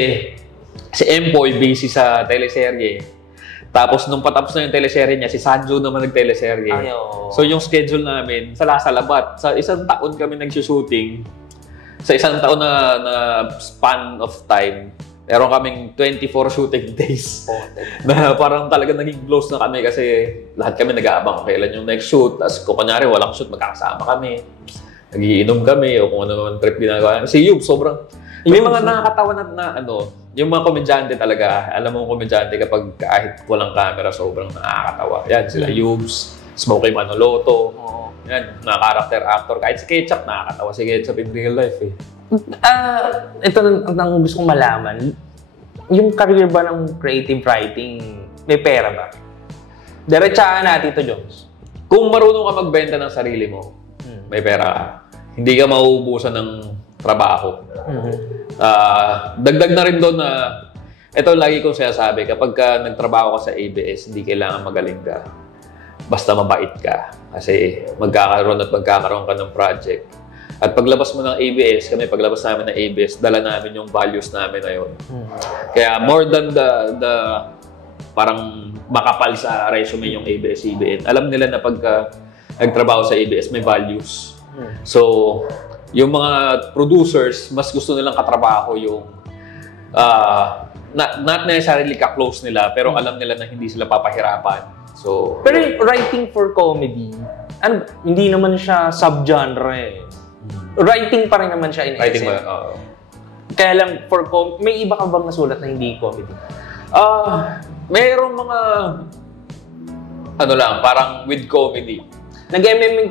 si Empoy busy sa teleserye. Tapos nung patapos na yung teleserye niya, si Sanjo naman nag-teleserye. So yung schedule namin, salabat. Sa 1 taon kami nag-shooting. Sa 1 taon na span of time, meron kaming 24 shooting days. Na parang talaga naging close na kami kasi lahat kami nag-aabang kailan yung next shoot. Tapos kung kunyari walang shoot, magkakasama kami. Nagiinom kami o kung ano naman trip ginagawa. Si Yub, sobrang... May mga nakakatawa na yung mga komedyante talaga, alam mo komedyante kapag kahit walang camera, sobrang nakakatawa. Yan, sila Yubs, Smokey Manoloto. Yan, mga character actor. Kahit si Ketchup, nakakatawa si Ketchup in real life eh. Ito ang gusto kong malaman. Yung career ba ng creative writing, may pera ba? Diretsahan natin ito, Jones. Kung marunong ka magbenta ng sarili mo, may pera ka. Hindi ka mauubusan ng trabaho. Dagdag na rin doon na ito lagi kong sinasabi, kapag ka nagtrabaho ka sa ABS, hindi kailangan magaling ka. Basta mabait ka. Kasi magkakaroon ka ng project. At paglabas mo ng ABS, paglabas namin ng ABS, dala namin yung values namin na yun. Kaya more than the parang makapal sa resume yung ABS-CBN, alam nila na pagka nagtrabaho sa ABS, may values. So, yung mga producers, mas gusto nilang katrabaho yung not necessarily ka-close nila, pero alam nila na hindi sila papahirapan. So, pero writing for comedy, hindi naman siya subgenre eh. Writing pa rin naman siya in essence. Kaya lang, may iba ka bang nasulat na hindi comedy? Mayroong mga parang with comedy.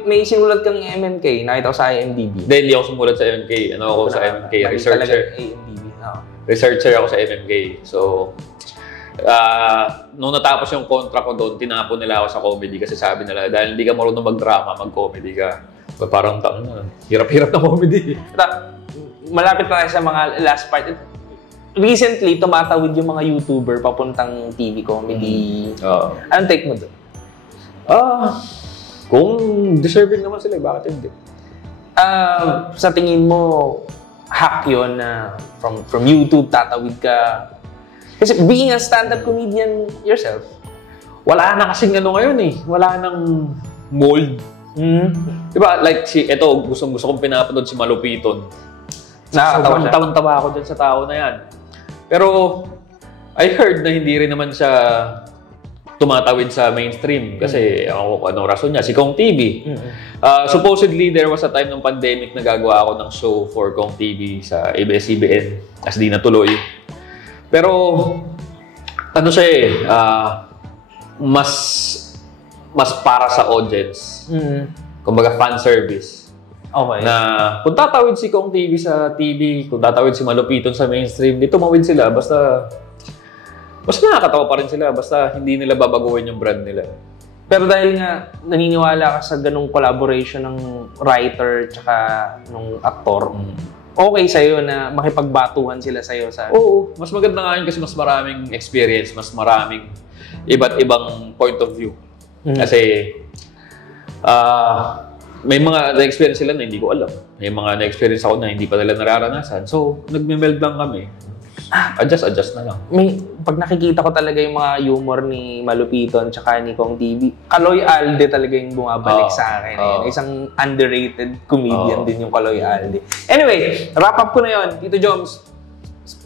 May sinulat kang MMK, nakita ko sa IMDb. Hindi ako sumulat sa MMK. Ako sa MMK, researcher. Researcher ako sa MMK. So, nung natapos yung contract ko doon, tinapon nila ako sa comedy kasi sabi nila, dahil hindi ka marunong mag-drama, mag-comedy ka. Parang hirap-hirap na comedy. Malapit na tayo sa mga last part. Recently, tumatawid yung mga YouTuber papuntang TV comedy. Anong take mo doon? Kung deserving naman sila, bakit hindi? Sa tingin mo, hack yun na from YouTube, tatawid ka? Kasi being a stand-up comedian yourself, wala na kasing ngayon eh. Wala nang mold. Diba? Like, gusto kong pinapanood si Malupiton. Nakakatawa siya. Tawan-tawa ako dyan sa tao na yan. Pero, I heard na hindi rin naman siya tumatawid sa mainstream. Kasi, anong rason niya? Si Kong TV. Supposedly, there was a time ng pandemic na gagawa ako ng show for Kong TV sa ABS-CBN. As di natuloy. Pero, mas para sa audience. Kumbaga, fan service. Okay. Na kung tatawid si Kong TV sa TV, kung tatawid si Malupiton sa mainstream, di tumawid sila. Basta nakakatawa pa rin sila. Basta hindi nila babaguhin yung brand nila. Pero dahil nga naniniwala ka sa ganung collaboration ng writer tsaka ng aktor, okay sa'yo na makipagbatuhan sila sa'yo sa... Oo. Mas maganda nga yun kasi mas maraming experience, mas maraming iba't ibang point of view. Kasi may mga na-experience sila na hindi ko alam. May mga na-experience ako na hindi pa nila nararanasan. So, nagme-meld lang kami. Adjust na lang. Pag nakikita ko talaga yung mga humor ni Malupiton tsaka ni Kong TV, Kaloy Alde talaga yung bumabalik sa akin. Isang underrated comedian din yung Kaloy Alde. Anyway, wrap up ko na yun. Tito Joms,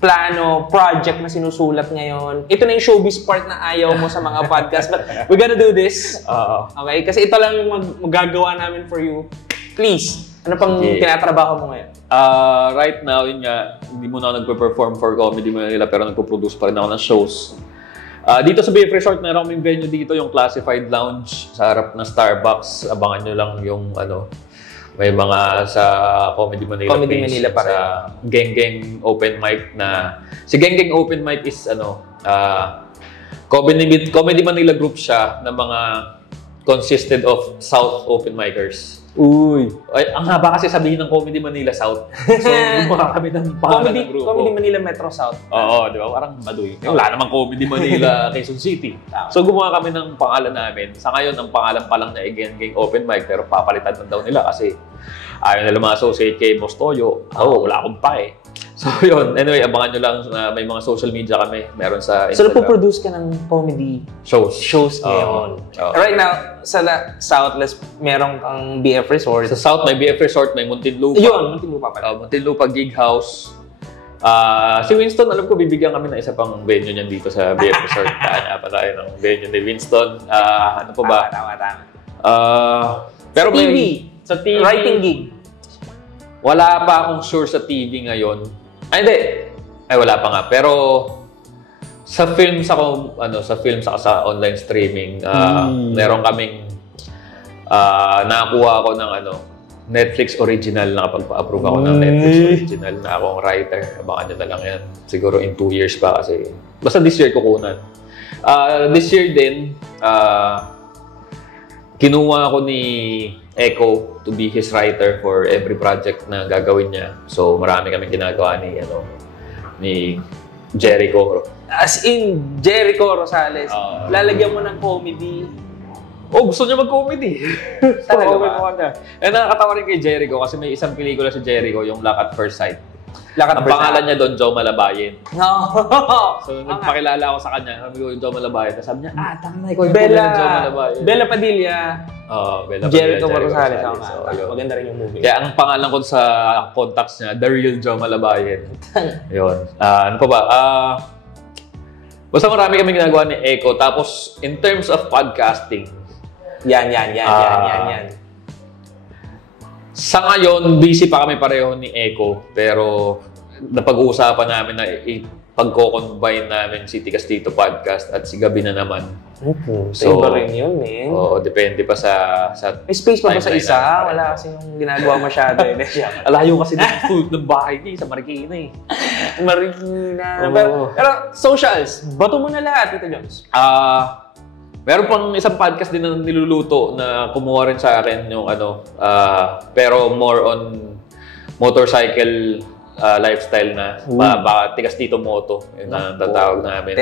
plano, project na sinusulat ngayon. Ito na yung showbiz part na ayaw mo sa mga podcast. But we're gonna do this. Okay? Kasi ito lang yung magagawa namin for you. Please, ano pang tinatrabaho mo ngayon? Right now, yun nga, hindi muna ako nagpe-perform for Comedy Manila pero nagpo-produce pa rin ako ng shows. Dito sa BF Resort, meron kaming venue dito, yung Classified Lounge sa harap ng Starbucks. Abangan nyo lang yung may mga sa Comedy Manila Manila pa rin. Sa Geng Open Mic na... Si Geng Open Mic is Comedy Manila group siya na mga consisted of South Open Micers. Uy! Ay, ang haba kasi sabihin ng Comedy Manila South. So, gumawa kami ng pangalan ng grupo. Comedy Manila Metro South. Oo, di ba? Parang madoy. Wala namang Comedy Manila Quezon City. So, gumawa kami ng pangalan namin. Sa ngayon, ang pangalan pa lang na Geng Open Mic, pero papalitan na daw nila kasi ayaw nila ma-associate kay Boss Toyo. Wala akong pake. So, yun. Anyway, abangan nyo lang na may mga social media kami. Meron sa Instagram. So, nagpo-produce ka ng comedy shows ngayon. Right now, sa Southwest, meron kang BF Resort. Sa South, may BF Resort, may Muntinlupa. Yun, Muntinlupa pala. Muntinlupa Gig House. Si Winston, alam ko, bibigyan kami ng isa pang venue niyan dito sa BF Resort. Kaya pa tayo ng venue ni Winston. Ano pa ba? Tama. Pero sa TV. Sa TV. Writing gig. Wala pa akong sure sa TV ngayon. Hindi. Wala pa nga. Pero sa films ako, sa online streaming, meron kaming nakakuha ako ng Netflix original, nakapagpa-approve ako ng Netflix original na akong writer. Abangan nyo na lang yan. Siguro in 2 years pa kasi. Basta this year kukunan. This year din, kinuha ako ni Echo to be his writer for every project na gagawin niya. So marami kami ginagawa ni Jericho. As in, Jericho Rosales. Lalagyan mo ng comedy. Oh, gusto niya mag-comedy. Talaga ba? Nakakatawa rin kay Jericho kasi may isang pelikula si Jericho, yung Luck at First Sight. Ang pangalan niya doon, Joe Malabayan. No. So, nagpakilala ako sa kanya. Sabi ko yung Joe Malabayan. Tapos sabi niya, tama, ikaw yung Joe Malabayan. Bella Padilla. Bella Jericho Padilla. Rosales. So, maganda rin yung movie. Kaya ang pangalan ko sa contacts niya, The Real Joe Malabayan. Yun. Ano pa ba? Basta marami kami ginagawa ni Echo. Tapos, in terms of podcasting, yan. Sa ngayon, busy pa kami pareho ni Echo, pero napag-uusapan namin na pagko-combine namin si Tikas Tito Podcast at si Gabi na naman. So, iba rin yun eh. Oo, depende pa sa may space pa ba sa isa? Wala kasi yung ginagawa masyado eh. Alayo kasi ng bahay niya sa Marikina eh. Marikina. Pero socials, bato mo na lahat, Tito Joms. Meron pang isang podcast din na niluluto na kumuha rin sa akin yung pero more on motorcycle lifestyle na. Baka Tikas Tito Moto. Yun ang tatawag namin.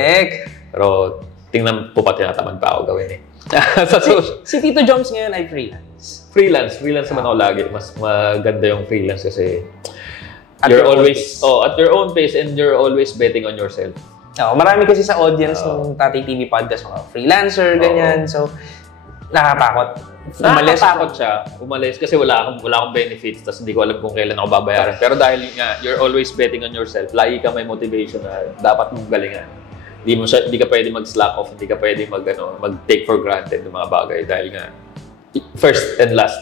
Pero tingnan po pa tinatamad pa ako gawin eh. Si Tito Joms ngayon ay freelance. Freelance naman ako lagi. Mas maganda yung freelance kasi you're always at your own pace and you're always betting on yourself. Marami kasi sa audience ng Tatay TV Podcast, mga freelancer, ganyan. So, nakakatakot. Umalis kasi wala akong benefits, tapos hindi ko alam kung kailan ako babayaran. Pero dahil nga, you're always betting on yourself, lagi ka may motivation na dapat mong galingan. Hindi ka pwede mag-slack off, hindi ka pwede mag-take for granted ng mga bagay dahil nga, first and last,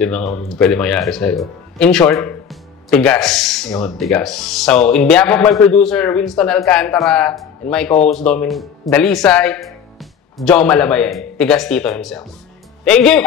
yun ang pwede mangyari sa'yo. In short, tigas. Yun, tigas. So, in behalf of my producer, Winston Alcantara, and my co-host, Dominic Dalisay, Joe Malabayan, Tigas Tito himself. Thank you!